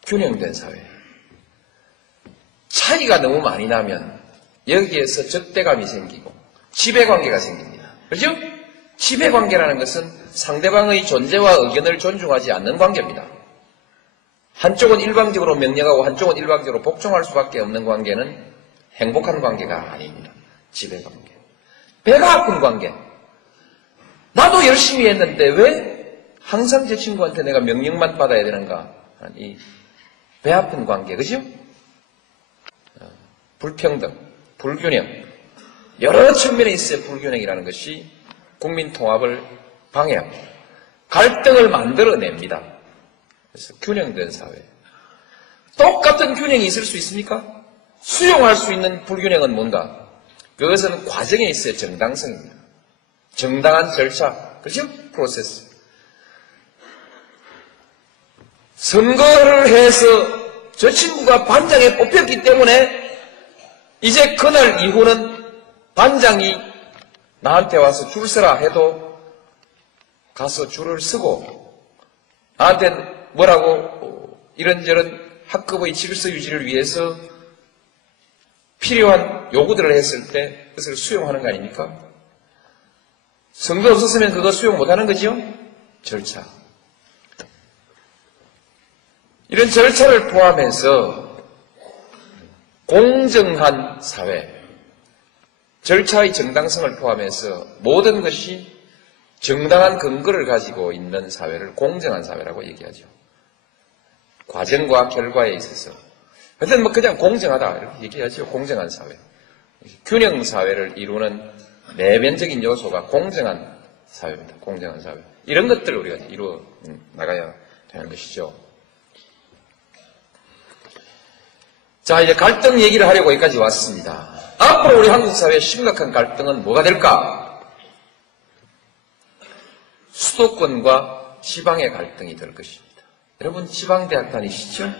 균형된 사회. 차이가 너무 많이 나면 여기에서 적대감이 생기고 지배관계가 생깁니다. 그렇죠? 지배관계라는 것은 상대방의 존재와 의견을 존중하지 않는 관계입니다. 한쪽은 일방적으로 명령하고 한쪽은 일방적으로 복종할 수밖에 없는 관계는 행복한 관계가 아닙니다. 지배관계. 배가 아픈 관계. 나도 열심히 했는데 왜 항상 제 친구한테 내가 명령만 받아야 되는가 하는 이 배 아픈 관계. 그죠? 불평등, 불균형. 여러 측면에 있어요. 불균형이라는 것이 국민 통합을 방해합니다. 갈등을 만들어냅니다. 그래서 균형된 사회. 똑같은 균형이 있을 수 있습니까? 수용할 수 있는 불균형은 뭔가? 그것은 과정에 있어야 정당성입니다. 정당한 절차, 그렇죠? 프로세스. 선거를 해서 저 친구가 반장에 뽑혔기 때문에 이제 그날 이후는 반장이 나한테 와서 줄 서라 해도 가서 줄을 서고, 나한테 뭐라고 이런저런 학급의 질서 유지를 위해서 필요한 요구들을 했을 때 그것을 수용하는 거 아닙니까? 선거 없었으면 그거 수용 못하는 거죠? 절차. 이런 절차를 포함해서 공정한 사회, 절차의 정당성을 포함해서 모든 것이 정당한 근거를 가지고 있는 사회를 공정한 사회라고 얘기하죠. 과정과 결과에 있어서. 하여튼 그냥 공정하다 이렇게 얘기하죠. 공정한 사회. 균형 사회를 이루는 내면적인 요소가 공정한 사회입니다. 공정한 사회. 이런 것들을 우리가 이루어 나가야 되는 것이죠. 자, 이제 갈등 얘기를 하려고 여기까지 왔습니다. 앞으로 우리 한국 사회의 심각한 갈등은 뭐가 될까? 수도권과 지방의 갈등이 될 것입니다. 여러분 지방대학 다니시죠?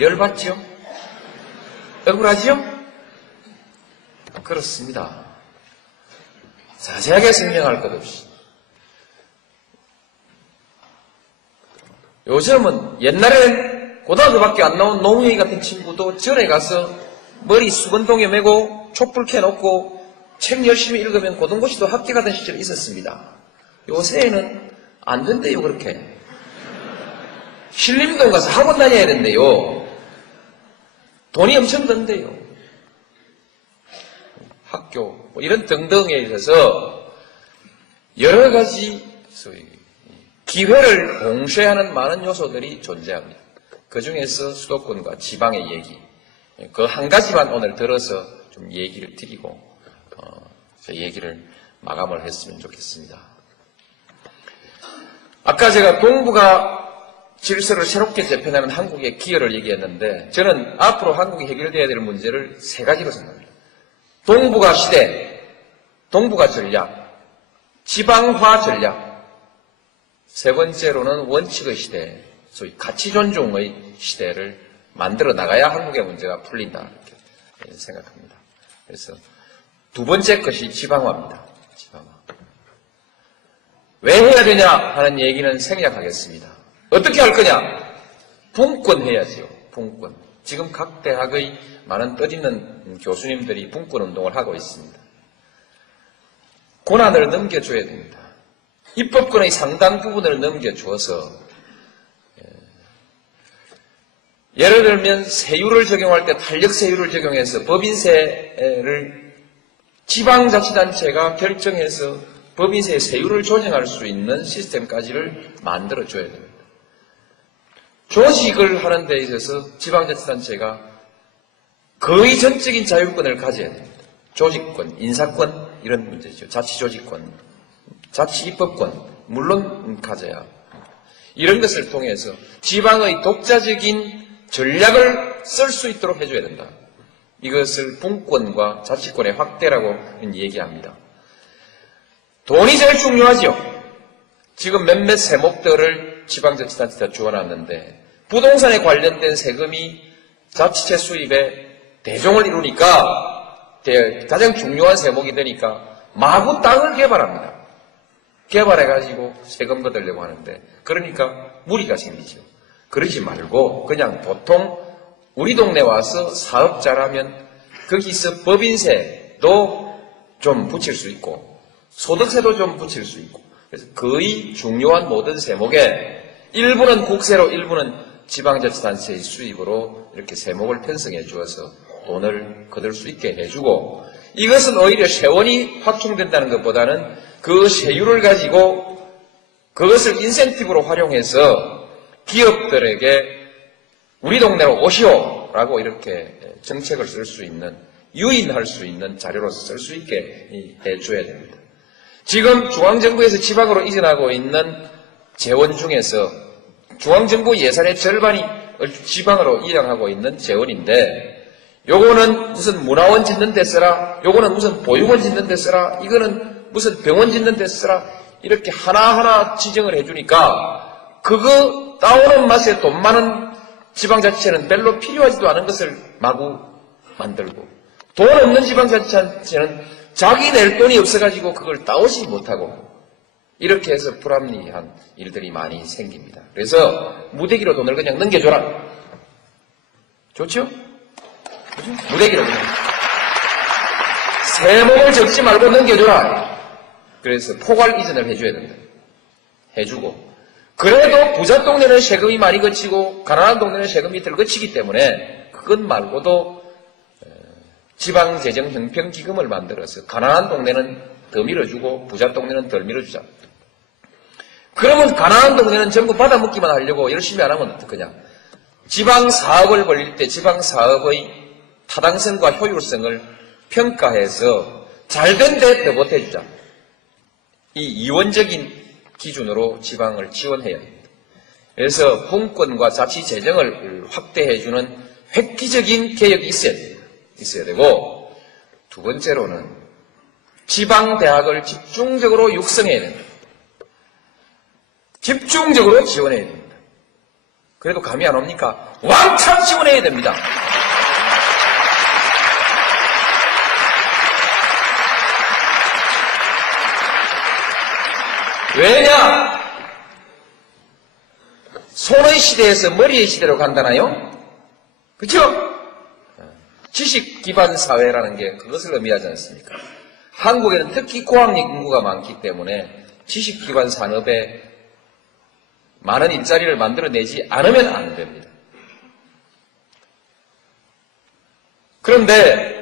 열받죠? 억울하죠? 그렇습니다. 자세하게 설명할 것 없이. 요즘은 옛날에는 고등학교밖에 안 나온 노무현이 같은 친구도 절에 가서 머리 수건동에 메고 촛불 켜놓고 책 열심히 읽으면 고등고시도 합격하던 시절이 있었습니다. 요새는 안 된대요, 그렇게. 신림동 가서 학원 다녀야 된대요. 돈이 엄청 든대요. 학교, 뭐 이런 등등에 있어서 여러 가지 소위 기회를 공쉐하는 많은 요소들이 존재합니다. 그 중에서 수도권과 지방의 얘기, 그 한 가지만 오늘 들어서 좀 얘기를 드리고 제 얘기를 마감을 했으면 좋겠습니다. 아까 제가 동북아 질서를 새롭게 재편하는 한국의 기여를 얘기했는데 저는 앞으로 한국이 해결돼야 될 문제를 세 가지로 생각합니다. 동북아 시대, 동북아 전략, 지방화 전략, 세 번째로는 원칙의 시대, 소위 가치 존중의 시대를 만들어 나가야 한국의 문제가 풀린다 이렇게 생각합니다. 그래서 두 번째 것이 지방화입니다. 지방화. 왜 해야 되냐 하는 얘기는 생략하겠습니다. 어떻게 할 거냐? 분권해야지요. 분권. 지금 각 대학의 많은 뜻있는 교수님들이 분권 운동을 하고 있습니다. 권한을 넘겨줘야 됩니다. 입법권의 상당 부분을 넘겨주어서 예를 들면 세율을 적용할 때 탄력세율을 적용해서 법인세를 지방자치단체가 결정해서 법인세의 세율을 조정할 수 있는 시스템까지를 만들어줘야 됩니다. 조직을 하는 데 있어서 지방자치단체가 거의 전적인 자율권을 가져야 됩니다. 조직권, 인사권 이런 문제죠. 자치조직권, 자치입법권 물론 가져야 이런 것을 통해서 지방의 독자적인 전략을 쓸 수 있도록 해줘야 된다. 이것을 분권과 자치권의 확대라고 얘기합니다. 돈이 제일 중요하죠. 지금 몇몇 세목들을 지방자치단체가 주어놨는데 부동산에 관련된 세금이 자치체 수입에 대종을 이루니까 가장 중요한 세목이 되니까 마구 땅을 개발합니다. 개발해가지고 세금 걷으려고 하는데 그러니까 무리가 생기죠. 그러지 말고 그냥 보통 우리 동네 와서 사업자라면 거기서 법인세도 좀 붙일 수 있고 소득세도 좀 붙일 수 있고 그래서 거의 중요한 모든 세목에 일부는 국세로 일부는 지방자치단체의 수입으로 이렇게 세목을 편성해 주어서 돈을 거둘 수 있게 해주고 이것은 오히려 세원이 확충된다는 것보다는 그 세율을 가지고 그것을 인센티브로 활용해서 기업들에게 우리 동네로 오시오라고 이렇게 정책을 쓸 수 있는 유인할 수 있는 자료로서 쓸 수 있게 해줘야 됩니다. 지금 중앙정부에서 지방으로 이전하고 있는 재원 중에서 중앙정부 예산의 절반이 지방으로 이양하고 있는 재원인데 요거는 무슨 문화원 짓는 데 써라, 요거는 무슨 보육원 짓는 데 써라, 이거는 무슨 병원 짓는 데 써라 이렇게 하나하나 지정을 해주니까 그거 따오는 맛에 돈 많은 지방자치체는 별로 필요하지도 않은 것을 마구 만들고 돈 없는 지방자치체는 자기 낼 돈이 없어가지고 그걸 따오지 못하고 이렇게 해서 불합리한 일들이 많이 생깁니다. 그래서 무대기로 돈을 그냥 넘겨줘라. 좋죠? 무대기로 그냥. 세목을 적지 말고 넘겨줘라. 그래서 포괄 이전을 해줘야 된다. 해주고 그래도 부자 동네는 세금이 많이 거치고 가난한 동네는 세금이 덜 거치기 때문에 그것 말고도 지방재정형평기금을 만들어서 가난한 동네는 더 밀어주고 부자 동네는 덜 밀어주자. 그러면 가난한 동네는 전부 받아먹기만 하려고 열심히 안 하면 어떡하냐. 지방사업을 벌릴 때 지방사업의 타당성과 효율성을 평가해서 잘된 데 더 못해주자. 이 이원적인 기준으로 지방을 지원해야 합니다. 그래서 분권과 자치재정을 확대해주는 획기적인 개혁이 있어야 되고 두 번째로는 지방대학을 집중적으로 육성해야 됩니다. 집중적으로 지원해야 됩니다. 그래도 감이 안 옵니까? 왕창 지원해야 됩니다. 왜냐? 손의 시대에서 머리의 시대로 간다나요? 그렇죠? 지식 기반 사회라는 게 그것을 의미하지 않습니까? 한국에는 특히 고학력 인구가 많기 때문에 지식기반 산업에 많은 일자리를 만들어내지 않으면 안 됩니다. 그런데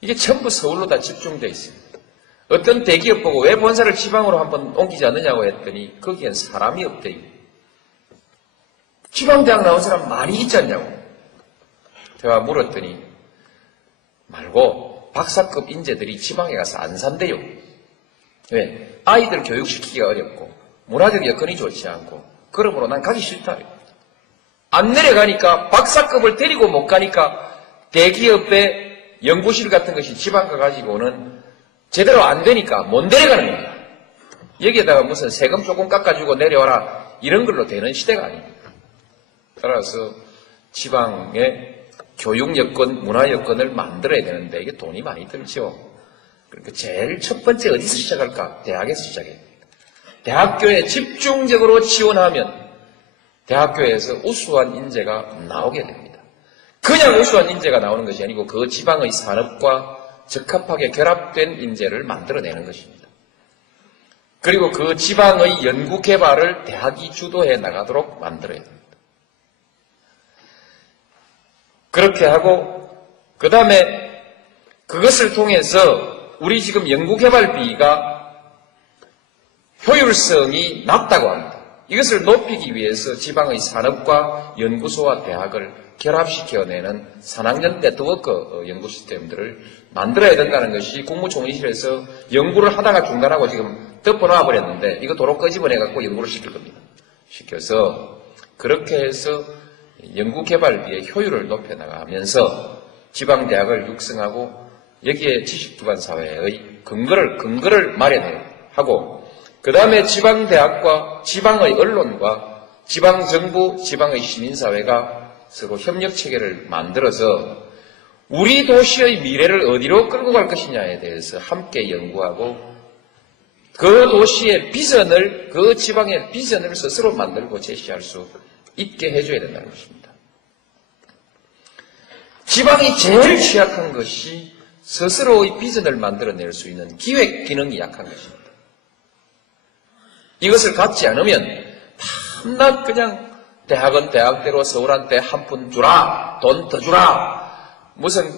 이게 전부 서울로 다 집중되어 있습니다. 어떤 대기업 보고 왜 본사를 지방으로 한번 옮기지 않느냐고 했더니 거기엔 사람이 없대요. 지방대학 나온 사람 많이 있지 않냐고. 제가 물었더니 말고 박사급 인재들이 지방에 가서 안 산대요. 왜? 아이들 교육시키기가 어렵고 문화적 여건이 좋지 않고 그러므로 난 가기 싫다. 안 내려가니까 박사급을 데리고 못 가니까 대기업의 연구실 같은 것이 지방 가가지고는 제대로 안 되니까 못 내려가는 거야. 여기에다가 무슨 세금 조금 깎아주고 내려와라 이런 걸로 되는 시대가 아닙니다. 따라서 지방의 교육 여건, 문화 여건을 만들어야 되는데 이게 돈이 많이 들죠. 그러니까 제일 첫 번째 어디서 시작할까? 대학에서 시작해야 됩니다. 대학교에 집중적으로 지원하면 대학교에서 우수한 인재가 나오게 됩니다. 그냥 우수한 인재가 나오는 것이 아니고 그 지방의 산업과 적합하게 결합된 인재를 만들어내는 것입니다. 그리고 그 지방의 연구 개발을 대학이 주도해 나가도록 만들어야 됩니다. 그렇게 하고 그 다음에 그것을 통해서 우리 지금 연구개발비가 효율성이 낮다고 합니다. 이것을 높이기 위해서 지방의 산업과 연구소와 대학을 결합시켜내는 산학연 네트워크 연구 시스템들을 만들어야 된다는 것이 국무총리실에서 연구를 하다가 중단하고 지금 덮어놔 버렸는데 이거 도로 끄집어내갖고 연구를 시킬 겁니다. 시켜서 그렇게 해서 연구개발비의 효율을 높여나가면서 지방대학을 육성하고 여기에 지식기반 사회의 근거를 마련해야 하고 그 다음에 지방대학과 지방의 언론과 지방정부, 지방의 시민사회가 서로 협력체계를 만들어서 우리 도시의 미래를 어디로 끌고 갈 것이냐에 대해서 함께 연구하고 그 도시의 비전을, 그 지방의 비전을 스스로 만들고 제시할 수 있게 해줘야 된다는 것입니다. 지방이 제일 취약한 것이 스스로의 비전을 만들어낼 수 있는 기획 기능이 약한 것입니다. 이것을 갖지 않으면 밤낮 그냥 대학은 대학대로 서울한테 한 푼 주라, 돈 더 주라, 무슨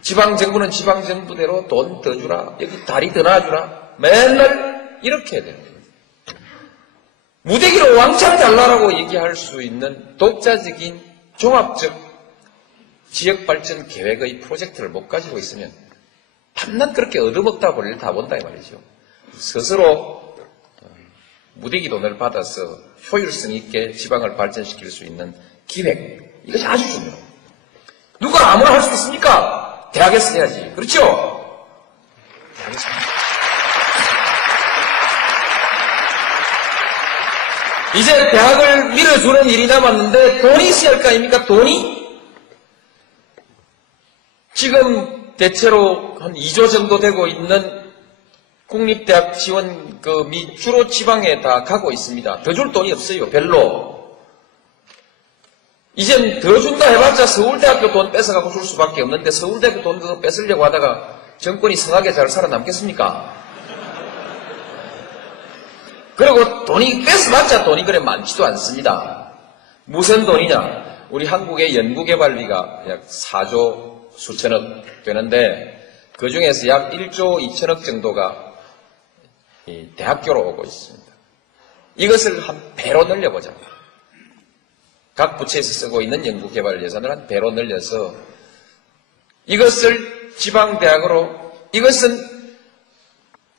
지방정부는 지방정부대로 돈 더 주라, 여기 다리 더 놔주라, 맨날 이렇게 해야 됩니다. 무대기로 왕창 잘라라고 얘기할 수 있는 독자적인 종합적 지역발전 계획의 프로젝트를 못 가지고 있으면 밤낮 그렇게 얻어먹다 볼일 다 본다 이 말이죠. 스스로 무대기 돈을 받아서 효율성 있게 지방을 발전시킬 수 있는 기획, 이것이 아주 중요합니다. 누가 아무나 할 수 있습니까? 대학에서 해야지. 그렇죠? 대학에서 이제 대학을 밀어주는 일이 남았는데 돈이 있어야 할 거 아닙니까? 돈이? 지금 대체로 한 2조 정도 되고 있는 국립대학 지원금이 주로 지방에 다 가고 있습니다. 더 줄 돈이 없어요. 별로. 이젠 더 준다 해봤자 서울대학교 돈 뺏어가고 줄 수밖에 없는데 서울대학교 돈 그거 뺏으려고 하다가 정권이 성하게 잘 살아남겠습니까? 그리고 돈이 뺏어봤자 돈이 그래 많지도 않습니다. 무슨 돈이냐? 우리 한국의 연구개발비가 약 4조 수천억 되는데 그 중에서 약 1조 2천억 정도가 대학교로 오고 있습니다. 이것을 한 배로 늘려보자. 각 부처에서 쓰고 있는 연구개발 예산을 한 배로 늘려서 이것을 지방대학으로, 이것은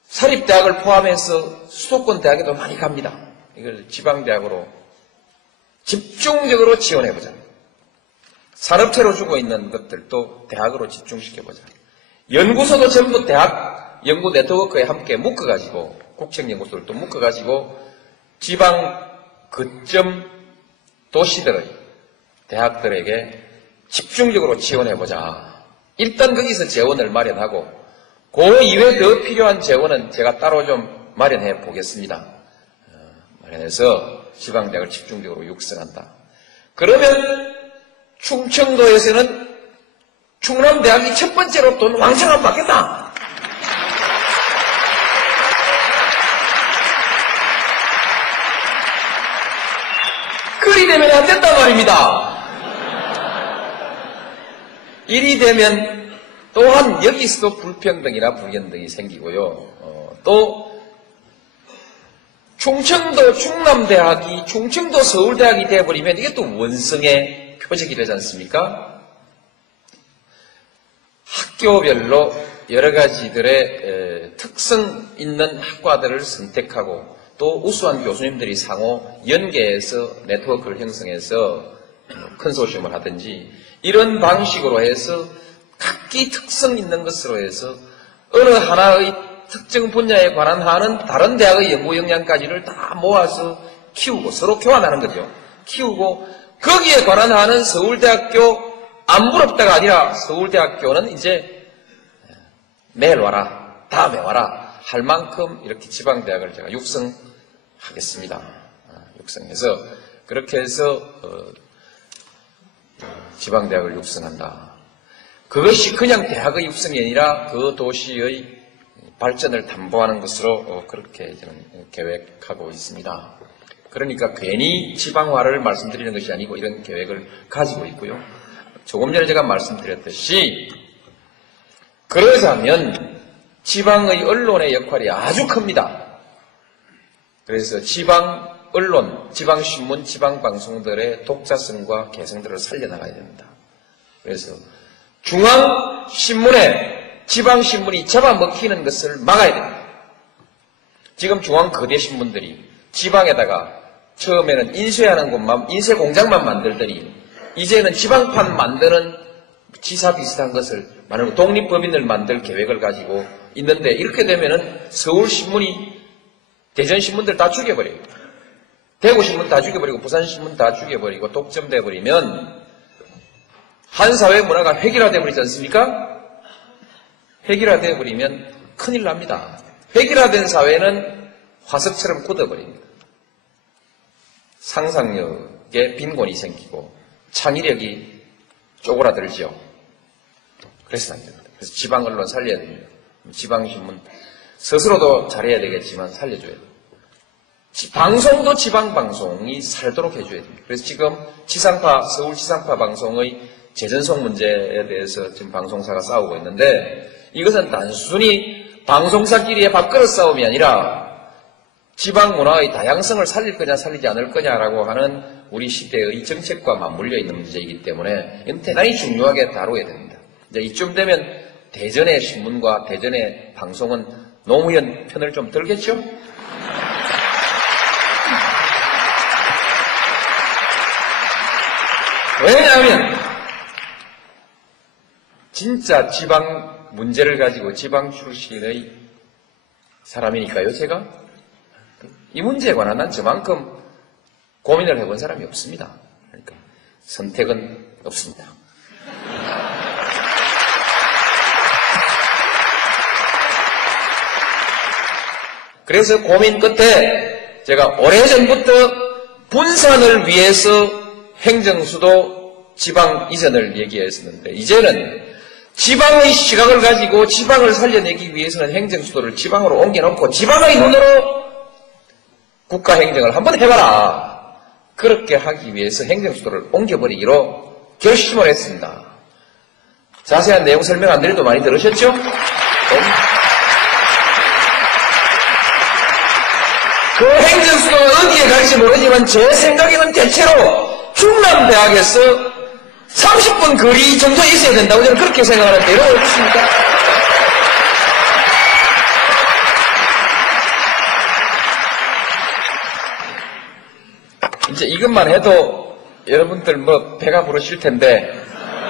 사립대학을 포함해서 수도권 대학에도 많이 갑니다. 이걸 지방대학으로 집중적으로 지원해보자. 산업체로 주고 있는 것들도 대학으로 집중시켜보자. 연구소도 전부 대학 연구 네트워크에 함께 묶어가지고, 국책연구소를 또 묶어가지고 지방 거점 도시들의 대학들에게 집중적으로 지원해보자. 일단 거기서 재원을 마련하고 그 이외에 더 필요한 재원은 제가 따로 좀 마련해 보겠습니다. 마련해서 지방대학을 집중적으로 육성한다. 그러면 충청도에서는 충남대학이 첫 번째로 돈 왕창 받겠다. 그리 되면 안 된단 말입니다. 이리 되면 또한 여기서도 불평등이나 불연등이 생기고요. 또 충청도 충남대학이 충청도 서울대학이 되어버리면 이게 또 원성의 표적이 되지 않습니까? 학교별로 여러 가지들의 특성 있는 학과들을 선택하고 또 우수한 교수님들이 상호 연계해서 네트워크를 형성해서 컨소시엄을 하든지 이런 방식으로 해서 각기 특성 있는 것으로 해서 어느 하나의 특정 분야에 관한 하는 다른 대학의 연구 역량까지를 다 모아서 키우고 서로 교환하는 거죠. 키우고 거기에 관한 하는 서울대학교 안 부럽다가 아니라 서울대학교는 이제 매일 와라, 다음에 와라 할 만큼 이렇게 지방대학을 제가 육성하겠습니다. 육성해서 그렇게 해서 지방대학을 육성한다. 그것이 그냥 대학의 육성이 아니라 그 도시의 발전을 담보하는 것으로 그렇게 저는 계획하고 있습니다. 그러니까 괜히 지방화를 말씀드리는 것이 아니고 이런 계획을 가지고 있고요. 조금 전에 제가 말씀드렸듯이 그러자면 지방의 언론의 역할이 아주 큽니다. 그래서 지방 언론, 지방신문, 지방방송들의 독자성과 개성들을 살려나가야 됩니다. 그래서 중앙신문에 지방신문이 잡아먹히는 것을 막아야 됩니다. 지금 중앙거대신문들이 지방에다가 처음에는 인쇄하는 곳만, 인쇄공장만 만들더니 이제는 지방판 만드는 지사 비슷한 것을 만들고 독립법인을 만들 계획을 가지고 있는데 이렇게 되면은 서울신문이 대전신문들 다 죽여버려요. 대구신문 다 죽여버리고 부산신문 다 죽여버리고 독점돼버리면 한 사회 문화가 획일화돼 버리지 않습니까? 획일화돼 버리면 큰일 납니다. 획일화된 사회는 화석처럼 굳어버립니다. 상상력에 빈곤이 생기고 창의력이 쪼그라들죠. 그래서 안 됩니다. 그래서 지방 언론 살려야 됩니다. 지방신문 스스로도 잘해야 되겠지만 살려줘야 돼요. 방송도 지방방송이 살도록 해줘야 됩니다. 그래서 지금 서울 지상파 방송의 재전송 문제에 대해서 지금 방송사가 싸우고 있는데 이것은 단순히 방송사끼리의 밥그릇 싸움이 아니라 지방 문화의 다양성을 살릴 거냐 살리지 않을 거냐라고 하는 우리 시대의 정책과 맞물려 있는 문제이기 때문에 이건 대단히 중요하게 다뤄야 됩니다. 이제 이쯤 되면 대전의 신문과 대전의 방송은 노무현 편을 좀 들겠죠? 왜냐하면 진짜 지방 문제를 가지고 지방 출신의 사람이니까요, 제가. 이 문제에 관한 난 저만큼 고민을 해본 사람이 없습니다. 그러니까 선택은 없습니다. 그래서 고민 끝에 제가 오래전부터 분산을 위해서 행정수도 지방 이전을 얘기했었는데 이제는 지방의 시각을 가지고 지방을 살려내기 위해서는 행정수도를 지방으로 옮겨놓고 지방의 눈으로 국가행정을 한번 해봐라. 그렇게 하기 위해서 행정수도를 옮겨버리기로 결심을 했습니다. 자세한 내용 설명 안 드려도 많이 들으셨죠? 그 행정수도가 어디에 갈지 모르지만 제 생각에는 대체로 충남대학에서 30분 거리 정도에 있어야 된다고 저는 그렇게 생각하는데 이런 거 어떻습니까? 이제 이것만 해도 여러분들 뭐 배가 부르실 텐데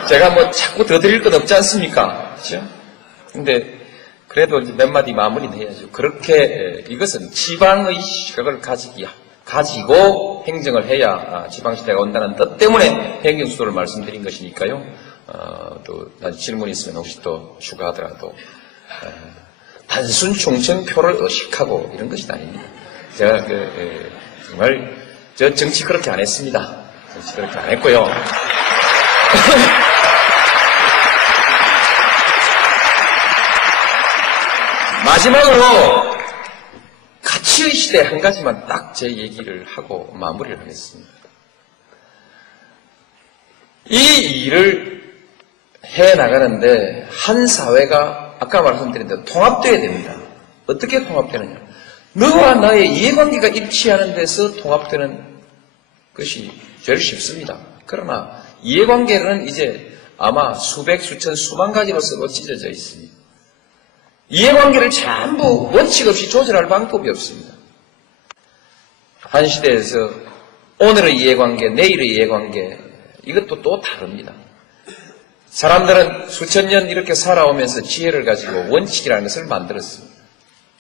제가 뭐 자꾸 더 드릴 건 없지 않습니까? 그렇죠? 근데 그래도 이제 몇 마디 마무리는 해야죠. 그렇게 이것은 지방의 시각을 가지고 행정을 해야 지방시대가 온다는 뜻 때문에 행정수도를 말씀드린 것이니까요. 또 질문이 있으면 혹시 또 추가하더라도 단순 충청표를 의식하고 이런 것이 아닙니다. 제가 정말 저 정치 그렇게 안 했습니다. 정치 그렇게 안 했고요. 마지막으로 가치의 시대 한 가지만 딱 제 얘기를 하고 마무리를 하겠습니다. 이 일을 해나가는데 한 사회가 아까 말씀드린 대로 통합되어야 됩니다. 어떻게 통합되느냐? 너와 나의 이해관계가 일치하는 데서 통합되는 것이 제일 쉽습니다. 그러나 이해관계는 이제 아마 수백, 수천, 수만 가지로서 찢어져 있습니다. 이해관계를 전부 원칙 없이 조절할 방법이 없습니다. 한 시대에서 오늘의 이해관계, 내일의 이해관계, 이것도 또 다릅니다. 사람들은 수천 년 이렇게 살아오면서 지혜를 가지고 원칙이라는 것을 만들었습니다.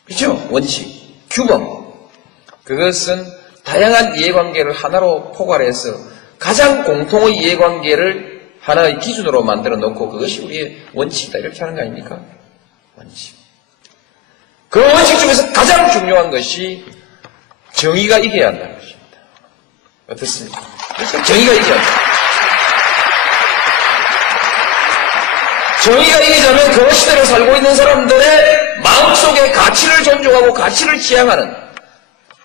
그렇죠? 원칙, 규범. 그것은 다양한 이해관계를 하나로 포괄해서 가장 공통의 이해관계를 하나의 기준으로 만들어 놓고 그것이 우리의 원칙이다. 이렇게 하는 거 아닙니까? 원칙. 그 원칙 중에서 가장 중요한 것이 정의가 이겨야 한다는 것입니다. 어떻습니까? 그래서 정의가 이겨야 한다. 정의가 이기자면 그 시대를 살고 있는 사람들의 마음속에 가치를 존중하고 가치를 지향하는,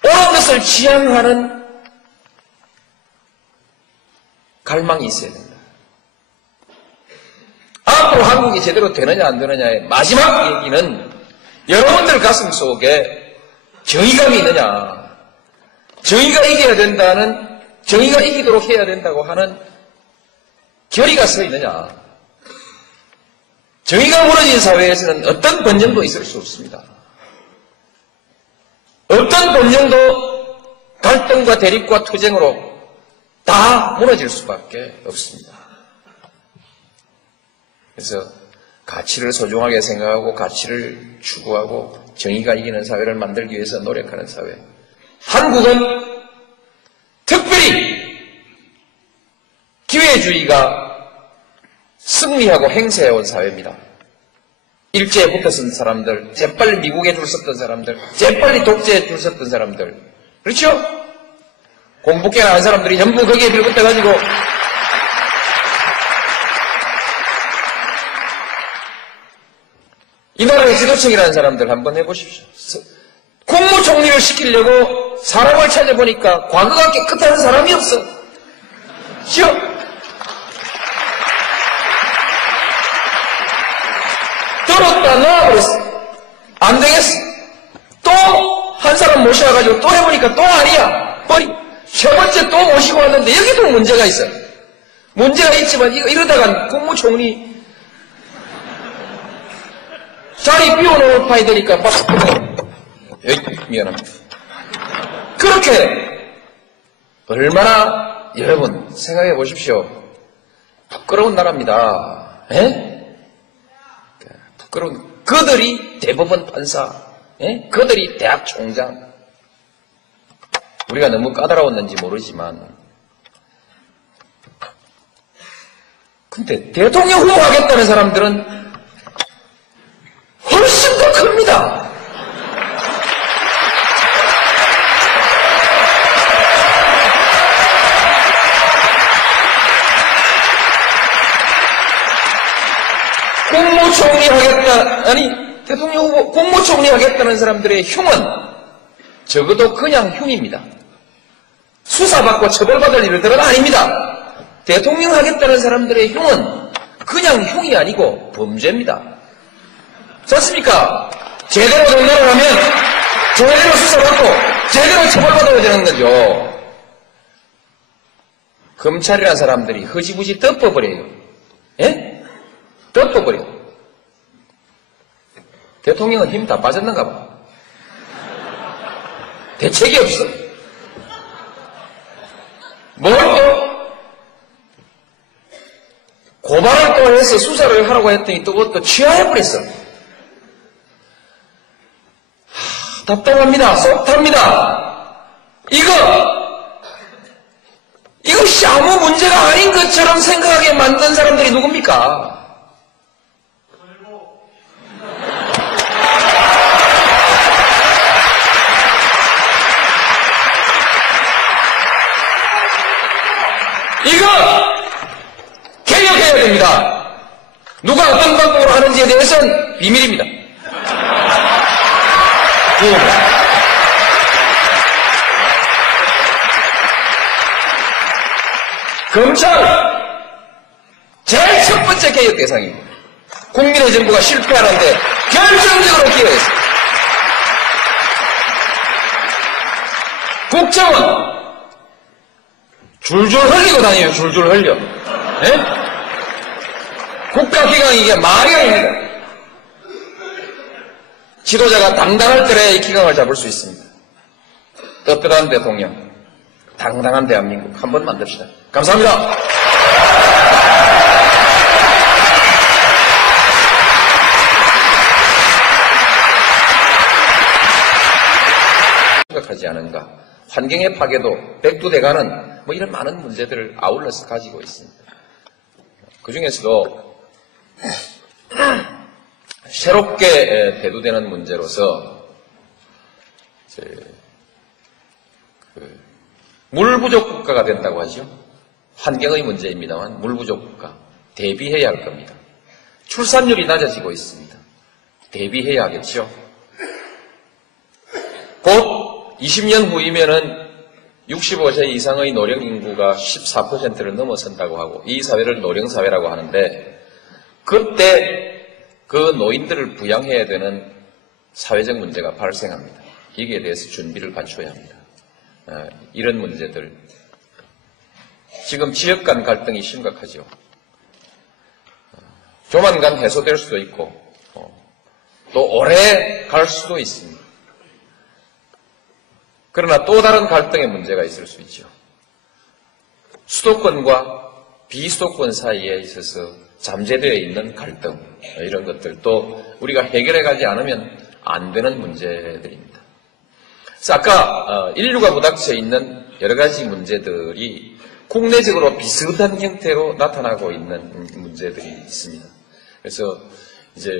옳은 것을 지향하는 갈망이 있어야 된다. 앞으로 한국이 제대로 되느냐 안 되느냐의 마지막 얘기는 여러분들 가슴 속에 정의감이 있느냐, 정의가 이겨야 된다는, 정의가 이기도록 해야 된다고 하는 결의가 서 있느냐. 정의가 무너진 사회에서는 어떤 번영도 있을 수 없습니다. 어떤 번영도 갈등과 대립과 투쟁으로 다 무너질 수밖에 없습니다. 그래서 가치를 소중하게 생각하고 가치를 추구하고 정의가 이기는 사회를 만들기 위해서 노력하는 사회. 한국은 특별히 기회주의가 승리하고 행세해온 사회입니다. 일제에 붙어선 사람들, 재빨리 미국에 줄 섰던 사람들, 재빨리 독재에 줄 섰던 사람들, 그렇죠? 공부깨나 한 사람들이 전부 거기에 빌붙어가지고 이 나라의 지도층이라는 사람들 한번 해보십시오. 국무총리를 시키려고 사람을 찾아보니까 과거가 깨끗한 사람이 없어. 쉬어. 들었다 놔버렸어. 안 되겠어. 또 한 사람 모셔와가지고 또 해보니까 또 아니야. 버리. 세 번째 또 모시고 왔는데 여기도 문제가 있어. 문제가 있지만 이러다가 국무총리 자리 비워놓을 판이 되니까 막 미안합니다. 그렇게 얼마나 여러분 생각해 보십시오. 부끄러운 나라입니다. 에? 부끄러운 그들이 대법원 판사, 에? 그들이 대학 총장. 우리가 너무 까다로웠는지 모르지만 근데 대통령 후보 하겠다는 사람들은 훨씬 더 큽니다. 국무총리 하겠다, 아니, 대통령 후보, 국무총리 하겠다는 사람들의 흉은 적어도 그냥 흉입니다. 수사받고 처벌받을 일들은 아닙니다. 대통령 하겠다는 사람들의 흉은 그냥 흉이 아니고 범죄입니다. 좋습니까? 제대로 정당을 하면 제대로 수사받고 제대로 처벌받아야 되는 거죠. 검찰이라는 사람들이 허지부지 덮어버려요. 예? 덮어버려. 대통령은 힘 다 빠졌는가 봐. 대책이 없어. 뭘 또? 고발을 또 해서 수사를 하라고 했더니 또 그것도 취하해버렸어. 답답합니다. 속 탑니다. 이것이 아무 문제가 아닌 것처럼 생각하게 만든 사람들이 누굽니까? 이거 개혁해야 됩니다. 누가 어떤 방법으로 하는지에 대해서는 비밀입니다. 검찰 제일 첫 번째 개혁 대상입니다. 국민의 정부가 실패하는데 결정적으로 기여했습니다. 국정은 줄줄 흘리고 다녀요. 줄줄 흘려. 네? 국가기관이 이게 말이 아닙니다. 지도자가 당당할 때에 이 기강을 잡을 수 있습니다. 떳떳한 대통령, 당당한 대한민국 한번 만듭시다. 감사합니다. 생각하지 않은가. 환경의 파괴도 백두대간은 뭐 이런 많은 문제들을 아울러서 가지고 있습니다. 그 중에서도 새롭게 대두되는 문제로서 물 부족 국가가 된다고 하죠. 환경의 문제입니다만 물 부족 국가 대비해야 할 겁니다. 출산율이 낮아지고 있습니다. 대비해야 하겠죠. 곧 20년 후이면은 65세 이상의 노령 인구가 14%를 넘어선다고 하고 이 사회를 노령사회라고 하는데 그때 그 노인들을 부양해야 되는 사회적 문제가 발생합니다. 여기에 대해서 준비를 갖춰야 합니다. 이런 문제들. 지금 지역 간 갈등이 심각하죠. 조만간 해소될 수도 있고 또 오래 갈 수도 있습니다. 그러나 또 다른 갈등의 문제가 있을 수 있죠. 수도권과 비수도권 사이에 있어서 잠재되어 있는 갈등, 이런 것들도 우리가 해결해 가지 않으면 안 되는 문제들입니다. 그래서 아까 인류가 부닥쳐 있는 여러 가지 문제들이 국내적으로 비슷한 형태로 나타나고 있는 문제들이 있습니다. 그래서 이제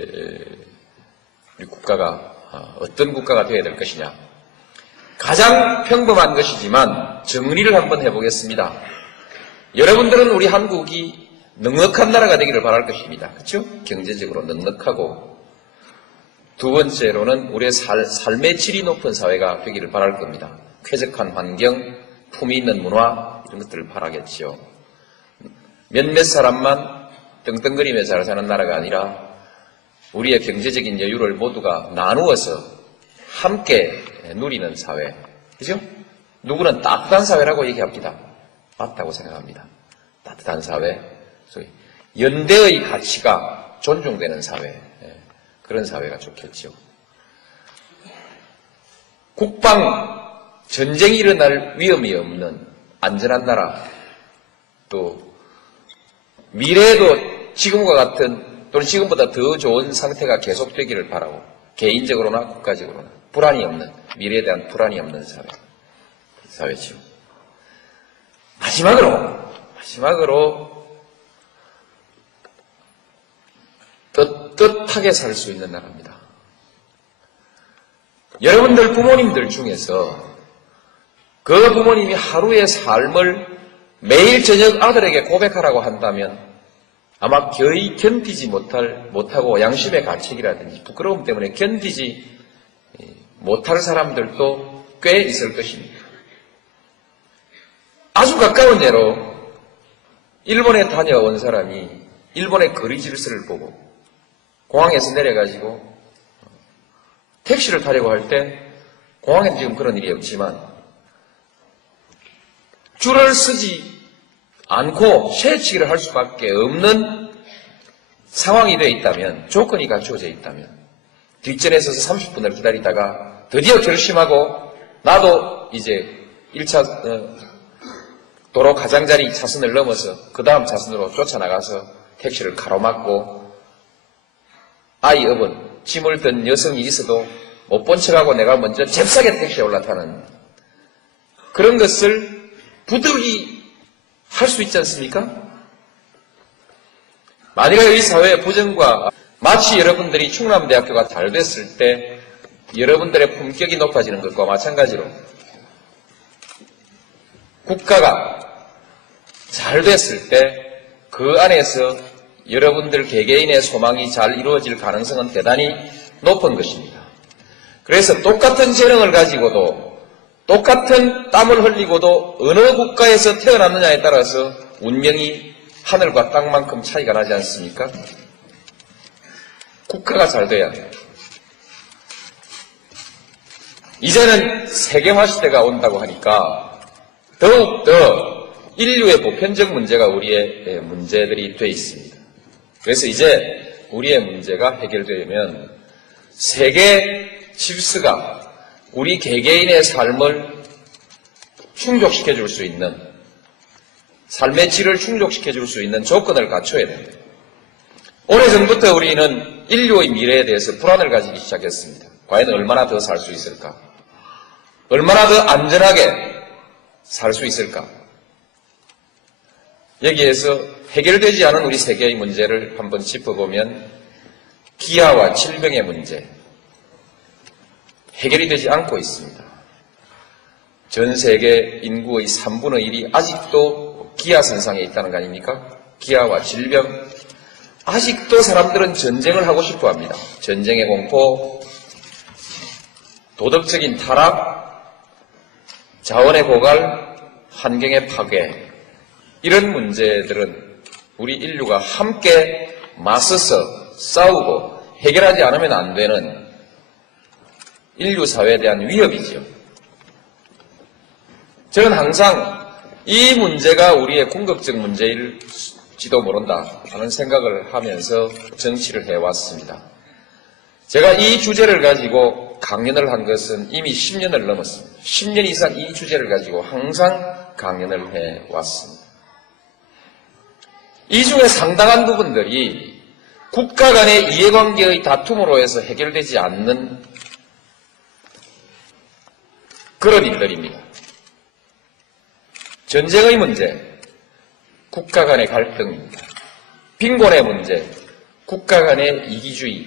우리 국가가 어떤 국가가 되어야 될 것이냐. 가장 평범한 것이지만 정리를 한번 해보겠습니다. 여러분들은 우리 한국이 넉넉한 나라가 되기를 바랄 것입니다. 그렇죠? 경제적으로 넉넉하고 두 번째로는 우리의 삶의 질이 높은 사회가 되기를 바랄 겁니다. 쾌적한 환경, 품위 있는 문화 이런 것들을 바라겠죠. 몇몇 사람만 떵떵거리며 잘 사는 나라가 아니라 우리의 경제적인 여유를 모두가 나누어서 함께 누리는 사회. 그죠? 누구는 따뜻한 사회라고 얘기합니다. 맞다고 생각합니다. 따뜻한 사회. 소위 연대의 가치가 존중되는 사회. 그런 사회가 좋겠죠. 국방, 전쟁이 일어날 위험이 없는 안전한 나라. 또 미래에도 지금과 같은 또는 지금보다 더 좋은 상태가 계속되기를 바라고 개인적으로나 국가적으로나 불안이 없는, 미래에 대한 불안이 없는 사회죠. 마지막으로 떳떳하게 살 수 있는 나라입니다. 여러분들 부모님들 중에서 그 부모님이 하루의 삶을 매일 저녁 아들에게 고백하라고 한다면 아마 거의 견디지 못하고 양심의 가책이라든지 부끄러움 때문에 견디지 못할 사람들도 꽤 있을 것입니다. 아주 가까운 예로 일본에 다녀온 사람이 일본의 거리 질서를 보고 공항에서 내려가지고 택시를 타려고 할 때 공항에는 지금 그런 일이 없지만 줄을 서지 않고 새치기를 할 수밖에 없는 상황이 되어 있다면, 조건이 갖추어져 있다면 뒷전에 서서 30분을 기다리다가 드디어 결심하고 나도 이제 1차 도로 가장자리 차선을 넘어서 그 다음 차선으로 쫓아나가서 택시를 가로막고 아이 업은 짐을 든 여성이 있어도 못 본 척하고 내가 먼저 잽싸게 택시에 올라타는 그런 것을 부득이 할 수 있지 않습니까? 만약에 이 사회의 부정과 마치 여러분들이 충남대학교가 잘 됐을 때 여러분들의 품격이 높아지는 것과 마찬가지로 국가가 잘 됐을 때 그 안에서 여러분들 개개인의 소망이 잘 이루어질 가능성은 대단히 높은 것입니다. 그래서 똑같은 재능을 가지고도 똑같은 땀을 흘리고도 어느 국가에서 태어났느냐에 따라서 운명이 하늘과 땅만큼 차이가 나지 않습니까? 국가가 잘 돼야 돼요. 이제는 세계화 시대가 온다고 하니까 더욱더 인류의 보편적 문제가 우리의 문제들이 돼 있습니다. 그래서 이제 우리의 문제가 해결되면 세계 질서가 우리 개개인의 삶을 충족시켜 줄 수 있는, 삶의 질을 충족시켜 줄 수 있는 조건을 갖춰야 됩니다. 오래전부터 우리는 인류의 미래에 대해서 불안을 가지기 시작했습니다. 과연 얼마나 더 살 수 있을까? 얼마나 더 안전하게 살 수 있을까? 여기에서 해결되지 않은 우리 세계의 문제를 한번 짚어보면 기아와 질병의 문제, 해결이 되지 않고 있습니다. 전 세계 인구의 3분의 1이 아직도 기아 선상에 있다는 거 아닙니까? 기아와 질병. 아직도 사람들은 전쟁을 하고 싶어 합니다. 전쟁의 공포, 도덕적인 타락, 자원의 고갈, 환경의 파괴, 이런 문제들은 우리 인류가 함께 맞서서 싸우고 해결하지 않으면 안 되는 인류 사회에 대한 위협이죠. 저는 항상 이 문제가 우리의 궁극적 문제일지도 모른다 하는 생각을 하면서 정치를 해왔습니다. 제가 이 주제를 가지고 강연을 한 것은 이미 10년을 넘었습니다. 10년 이상 이 주제를 가지고 항상 강연을 해왔습니다. 이 중에 상당한 부분들이 국가 간의 이해관계의 다툼으로 해서 해결되지 않는 그런 일들입니다. 전쟁의 문제, 국가 간의 갈등입니다. 빈곤의 문제, 국가 간의 이기주의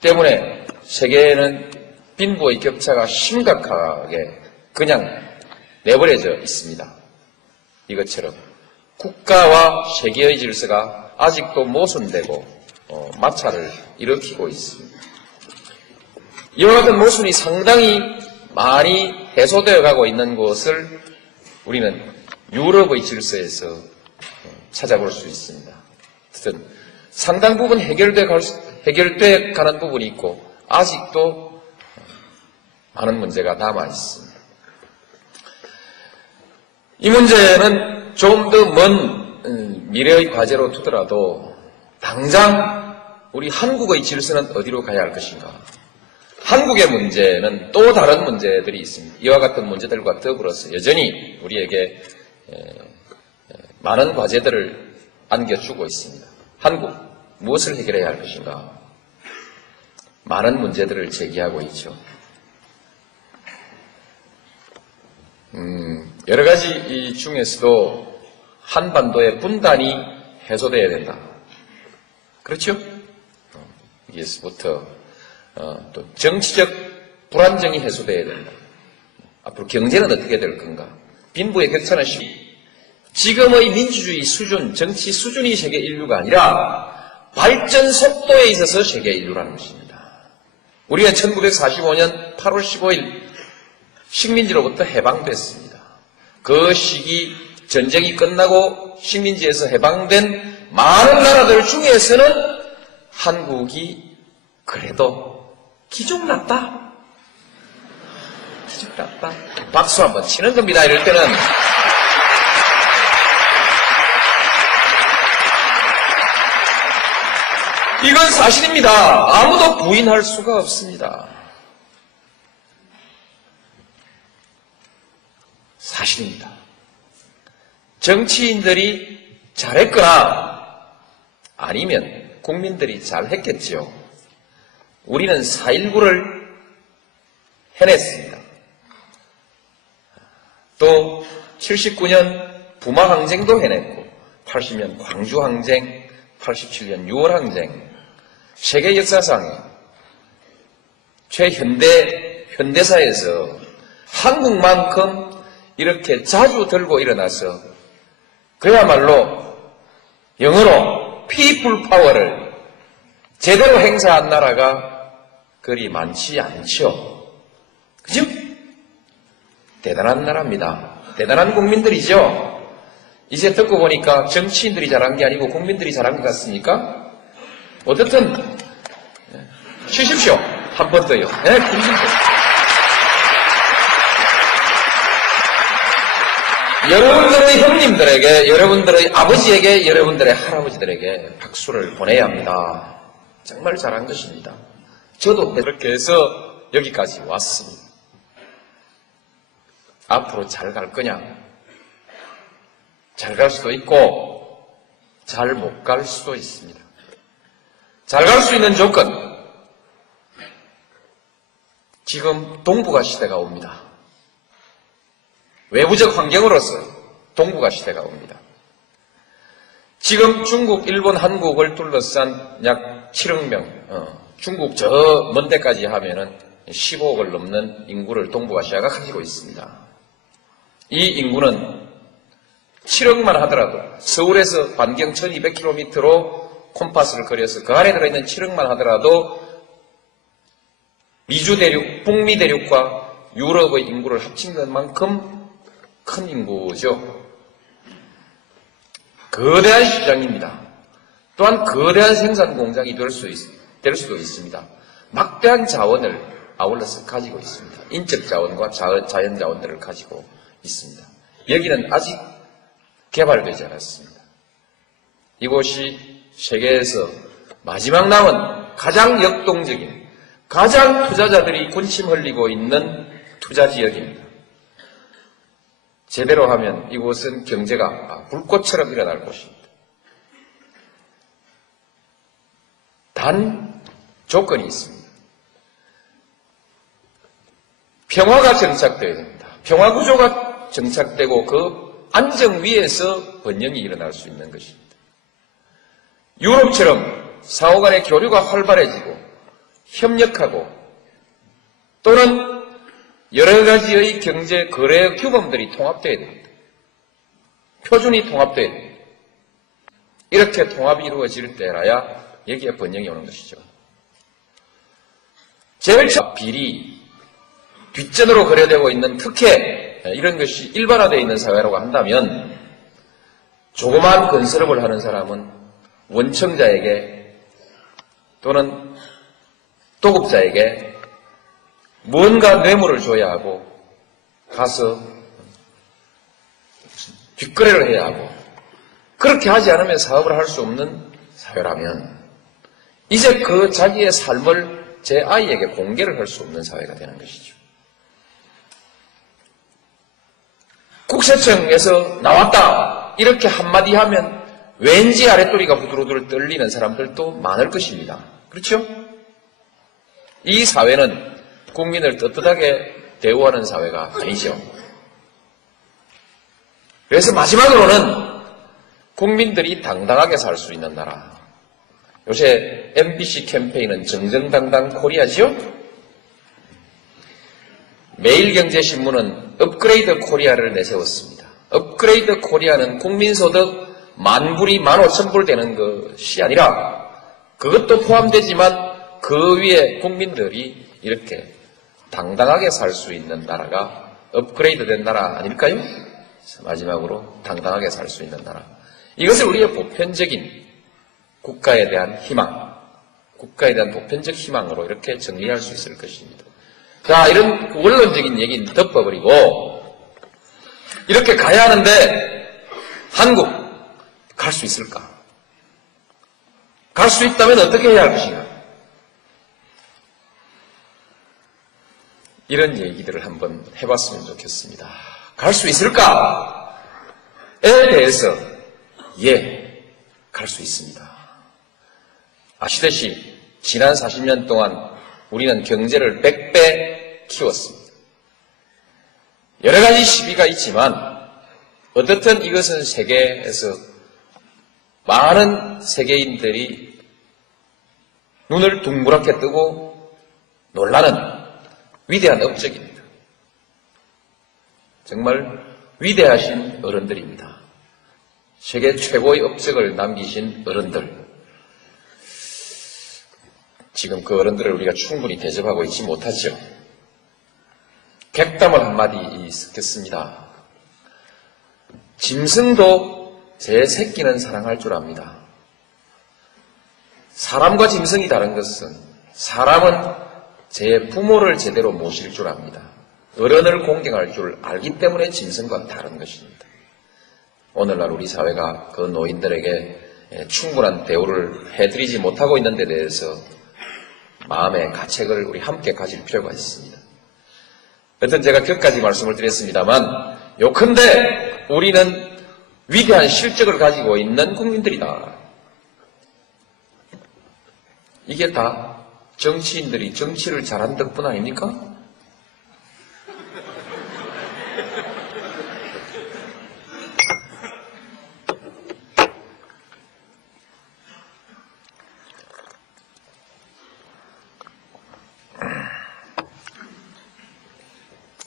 때문에 세계에는 빈부의 격차가 심각하게 그냥 내버려져 있습니다. 이것처럼 국가와 세계의 질서가 아직도 모순되고 마찰을 일으키고 있습니다. 이와 같은 모순이 상당히 많이 해소되어 가고 있는 것을 우리는 유럽의 질서에서 찾아볼 수 있습니다. 어쨌든 상당 부분 해결돼 가는 부분이 있고 아직도 많은 문제가 남아 있습니다. 이 문제는 좀 더 먼 미래의 과제로 두더라도 당장 우리 한국의 질서는 어디로 가야 할 것인가? 한국의 문제는 또 다른 문제들이 있습니다. 이와 같은 문제들과 더불어서 여전히 우리에게 많은 과제들을 안겨주고 있습니다. 한국, 무엇을 해결해야 할 것인가? 많은 문제들을 제기하고 있죠. 여러 가지 이 중에서도 한반도의 분단이 해소되어야 된다. 그렇죠? 여기서부터 또 정치적 불안정이 해소되어야 된다. 앞으로 경제는 어떻게 될 건가? 빈부의 격차는 지금의 민주주의 수준, 정치 수준이 세계 인류가 아니라 발전 속도에 있어서 세계 인류라는 것입니다. 우리가 1945년 8월 15일 식민지로부터 해방됐습니다. 그 시기 전쟁이 끝나고 식민지에서 해방된 많은 나라들 중에서는 한국이 그래도 기죽났다. 기죽났다. 박수 한번 치는 겁니다. 이럴 때는. 이건 사실입니다. 아무도 부인할 수가 없습니다. 사실입니다. 정치인들이 잘했거나 아니면 국민들이 잘했겠죠. 우리는 4.19를 해냈습니다. 또 79년 부마항쟁도 해냈고 80년 광주항쟁, 87년 6월항쟁, 세계 역사상에 현대사에서 한국만큼 이렇게 자주 들고 일어나서 그야말로 영어로 people power를 제대로 행사한 나라가 그리 많지 않죠. 그죠? 대단한 나라입니다. 대단한 국민들이죠. 이제 듣고 보니까 정치인들이 잘한 게 아니고 국민들이 잘한 것 같습니까? 어쨌든 쉬십시오. 한 번 더요. 네, 여러분들의 형님들에게, 여러분들의 아버지에게, 여러분들의 할아버지들에게 박수를 보내야 합니다. 정말 잘한 것입니다. 저도 그렇게 해서 여기까지 왔습니다. 앞으로 잘 갈 거냐? 잘 갈 수도 있고 잘 못 갈 수도 있습니다. 잘 갈 수 있는 조건, 지금 동북아 시대가 옵니다. 외부적 환경으로서 동북아 시대가 옵니다. 지금 중국, 일본, 한국을 둘러싼 약 7억 명, 중국 저 먼 데까지 하면은 15억을 넘는 인구를 동북아시아가 가지고 있습니다. 이 인구는 7억만 하더라도 서울에서 반경 1200km로 콤파스를 그려서 그 안에 들어있는 7억만 하더라도 미주 대륙, 북미 대륙과 유럽의 인구를 합친 것만큼 큰 인구죠. 거대한 시장입니다. 또한 거대한 생산 공장이 될 수도 있습니다. 막대한 자원을 아울러서 가지고 있습니다. 인적 자원과 자연 자원들을 가지고 있습니다. 여기는 아직 개발되지 않았습니다. 이곳이 세계에서 마지막 남은 가장 역동적인, 가장 투자자들이 군침 흘리고 있는 투자 지역입니다. 제대로 하면 이곳은 경제가 불꽃처럼 일어날 곳입니다. 단 조건이 있습니다. 평화가 정착되어야 됩니다. 평화 구조가 정착되고 그 안정 위에서 번영이 일어날 수 있는 것입니다. 유럽처럼 상호 간의 교류가 활발해지고 협력하고 또는 여러 가지의 경제 거래 규범들이 통합되어야 됩니다. 표준이 통합되어야 됩니다. 이렇게 통합이 이루어질 때라야 여기에 번영이 오는 것이죠. 제일 처음 비리, 뒷전으로 거래되고 있는 특혜, 이런 것이 일반화되어 있는 사회라고 한다면 조그마한 건설업을 하는 사람은 원청자에게 또는 도급자에게 뭔가 뇌물을 줘야 하고 가서 뒷거래를 해야 하고 그렇게 하지 않으면 사업을 할 수 없는 사회라면 이제 그 자기의 삶을 제 아이에게 공개를 할 수 없는 사회가 되는 것이죠. 국세청에서 나왔다 이렇게 한마디 하면 왠지 아랫도리가 후두루두루 떨리는 사람들도 많을 것입니다. 그렇죠? 이 사회는 국민을 떳떳하게 대우하는 사회가 아니죠. 그래서 마지막으로는 국민들이 당당하게 살 수 있는 나라. 요새 MBC 캠페인은 정정당당 코리아지요? 매일경제신문은 업그레이드 코리아를 내세웠습니다. 업그레이드 코리아는 국민소득 10,000불이 15,000불 되는 것이 아니라 그것도 포함되지만 그 위에 국민들이 이렇게 당당하게 살 수 있는 나라가 업그레이드 된 나라 아닐까요? 마지막으로 당당하게 살 수 있는 나라. 이것을 우리의 보편적인 국가에 대한 희망, 국가에 대한 보편적 희망으로 이렇게 정리할 수 있을 것입니다. 자, 이런 원론적인 얘기는 덮어버리고 이렇게 가야 하는데 한국 갈 수 있을까? 갈 수 있다면 어떻게 해야 할 것인가? 이런 얘기들을 한번 해봤으면 좋겠습니다. 갈 수 있을까에 대해서 갈 수 있습니다. 아시다시피 지난 40년 동안 우리는 경제를 100배 키웠습니다. 여러 가지 시비가 있지만 어떻든 이것은 세계에서 많은 세계인들이 눈을 둥그렇게 뜨고 놀라는 위대한 업적입니다. 정말 위대하신 어른들입니다. 세계 최고의 업적을 남기신 어른들. 지금 그 어른들을 우리가 충분히 대접하고 있지 못하죠. 객담을 한마디 있겠습니다. 짐승도 제 새끼는 사랑할 줄 압니다. 사람과 짐승이 다른 것은 사람은 제 부모를 제대로 모실 줄 압니다. 어른을 공경할 줄 알기 때문에 짐승과 다른 것입니다. 오늘날 우리 사회가 그 노인들에게 충분한 대우를 해드리지 못하고 있는 데 대해서 마음의 가책을 우리 함께 가질 필요가 있습니다. 여튼 제가 끝까지 말씀을 드렸습니다만 요컨대 우리는 위대한 실적을 가지고 있는 국민들이다. 이게 다 정치인들이 정치를 잘한 덕분 아닙니까?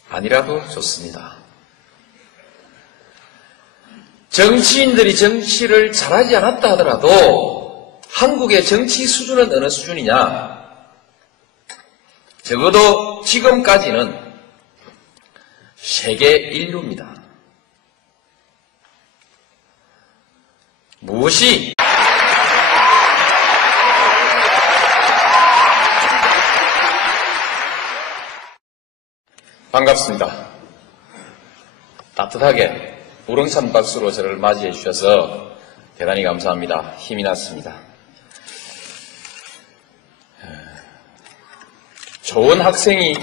아니라도 좋습니다. 정치인들이 정치를 잘하지 않았다 하더라도 한국의 정치 수준은 어느 수준이냐? 적어도 지금까지는 세계 1류입니다. 무엇이 반갑습니다. 따뜻하게 우렁찬 박수로 저를 맞이해 주셔서 대단히 감사합니다. 힘이 났습니다. 좋은 학생이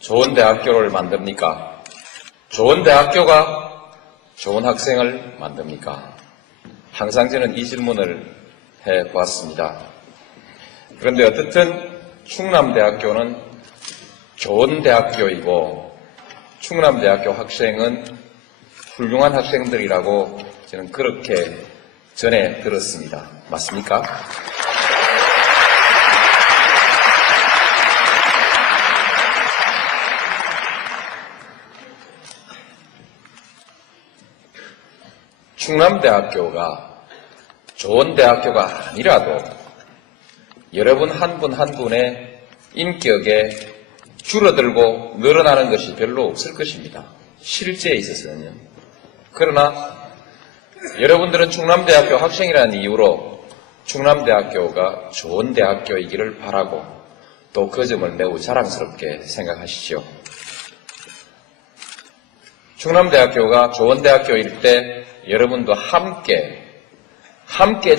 좋은 대학교를 만듭니까? 좋은 대학교가 좋은 학생을 만듭니까? 항상 저는 이 질문을 해보았습니다. 그런데 어떻든 충남대학교는 좋은 대학교이고 충남대학교 학생은 훌륭한 학생들이라고 저는 그렇게 전해 들었습니다. 맞습니까? 충남대학교가 좋은 대학교가 아니라도 여러분 한 분 한 분의 인격에 줄어들고 늘어나는 것이 별로 없을 것입니다. 실제에 있어서는요. 그러나 여러분들은 충남대학교 학생이라는 이유로 충남대학교가 좋은 대학교이기를 바라고 또 그 점을 매우 자랑스럽게 생각하시죠. 충남대학교가 좋은 대학교일 때 여러분도 함께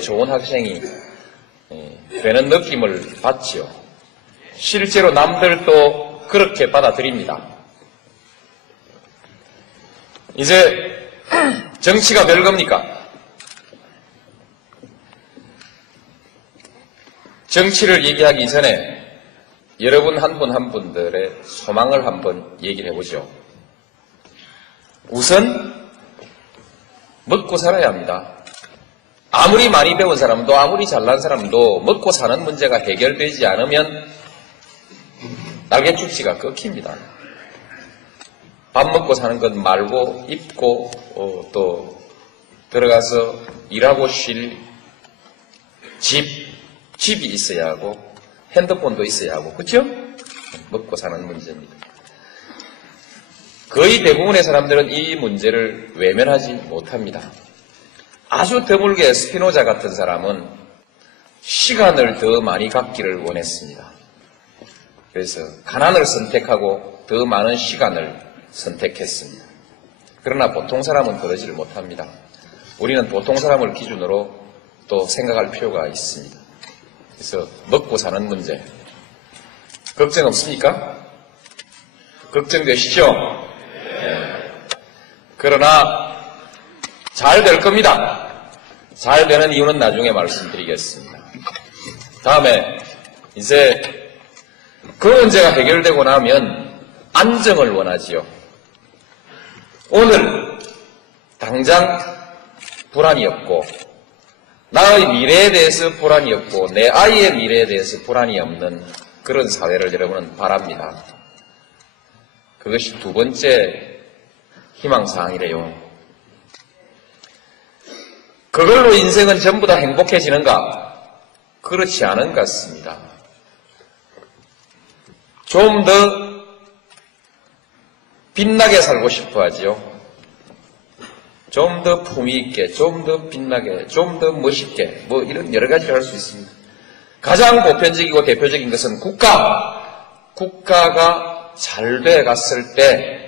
좋은 학생이 되는 느낌을 받지요. 실제로 남들도 그렇게 받아들입니다. 이제 정치가 별겁니까? 정치를 얘기하기 전에 여러분 한 분 한 분들의 소망을 한번 얘기를 해보죠. 우선 먹고 살아야 합니다. 아무리 많이 배운 사람도 아무리 잘난 사람도 먹고 사는 문제가 해결되지 않으면 날개축지가 꺾입니다. 밥 먹고 사는 것 말고 입고 또 들어가서 일하고 쉴 집이 있어야 하고 핸드폰도 있어야 하고 그렇죠? 먹고 사는 문제입니다. 거의 대부분의 사람들은 이 문제를 외면하지 못합니다. 아주 드물게 스피노자 같은 사람은 시간을 더 많이 갖기를 원했습니다. 그래서 가난을 선택하고 더 많은 시간을 선택했습니다. 그러나 보통 사람은 그러지를 못합니다. 우리는 보통 사람을 기준으로 또 생각할 필요가 있습니다. 그래서 먹고 사는 문제 걱정 없습니까? 걱정되시죠? 네. 그러나 잘 될 겁니다. 잘 되는 이유는 나중에 말씀드리겠습니다. 다음에 이제 그 문제가 해결되고 나면 안정을 원하지요. 오늘 당장 불안이 없고 나의 미래에 대해서 불안이 없고 내 아이의 미래에 대해서 불안이 없는 그런 사회를 여러분은 바랍니다. 그것이 두 번째 희망사항이래요. 그걸로 인생은 전부 다 행복해지는가? 그렇지 않은 것 같습니다. 좀 더 빛나게 살고 싶어 하지요. 좀 더 품위 있게, 좀 더 빛나게, 좀 더 멋있게, 뭐 이런 여러 가지를 할 수 있습니다. 가장 보편적이고 대표적인 것은 국가가 잘 돼 갔을 때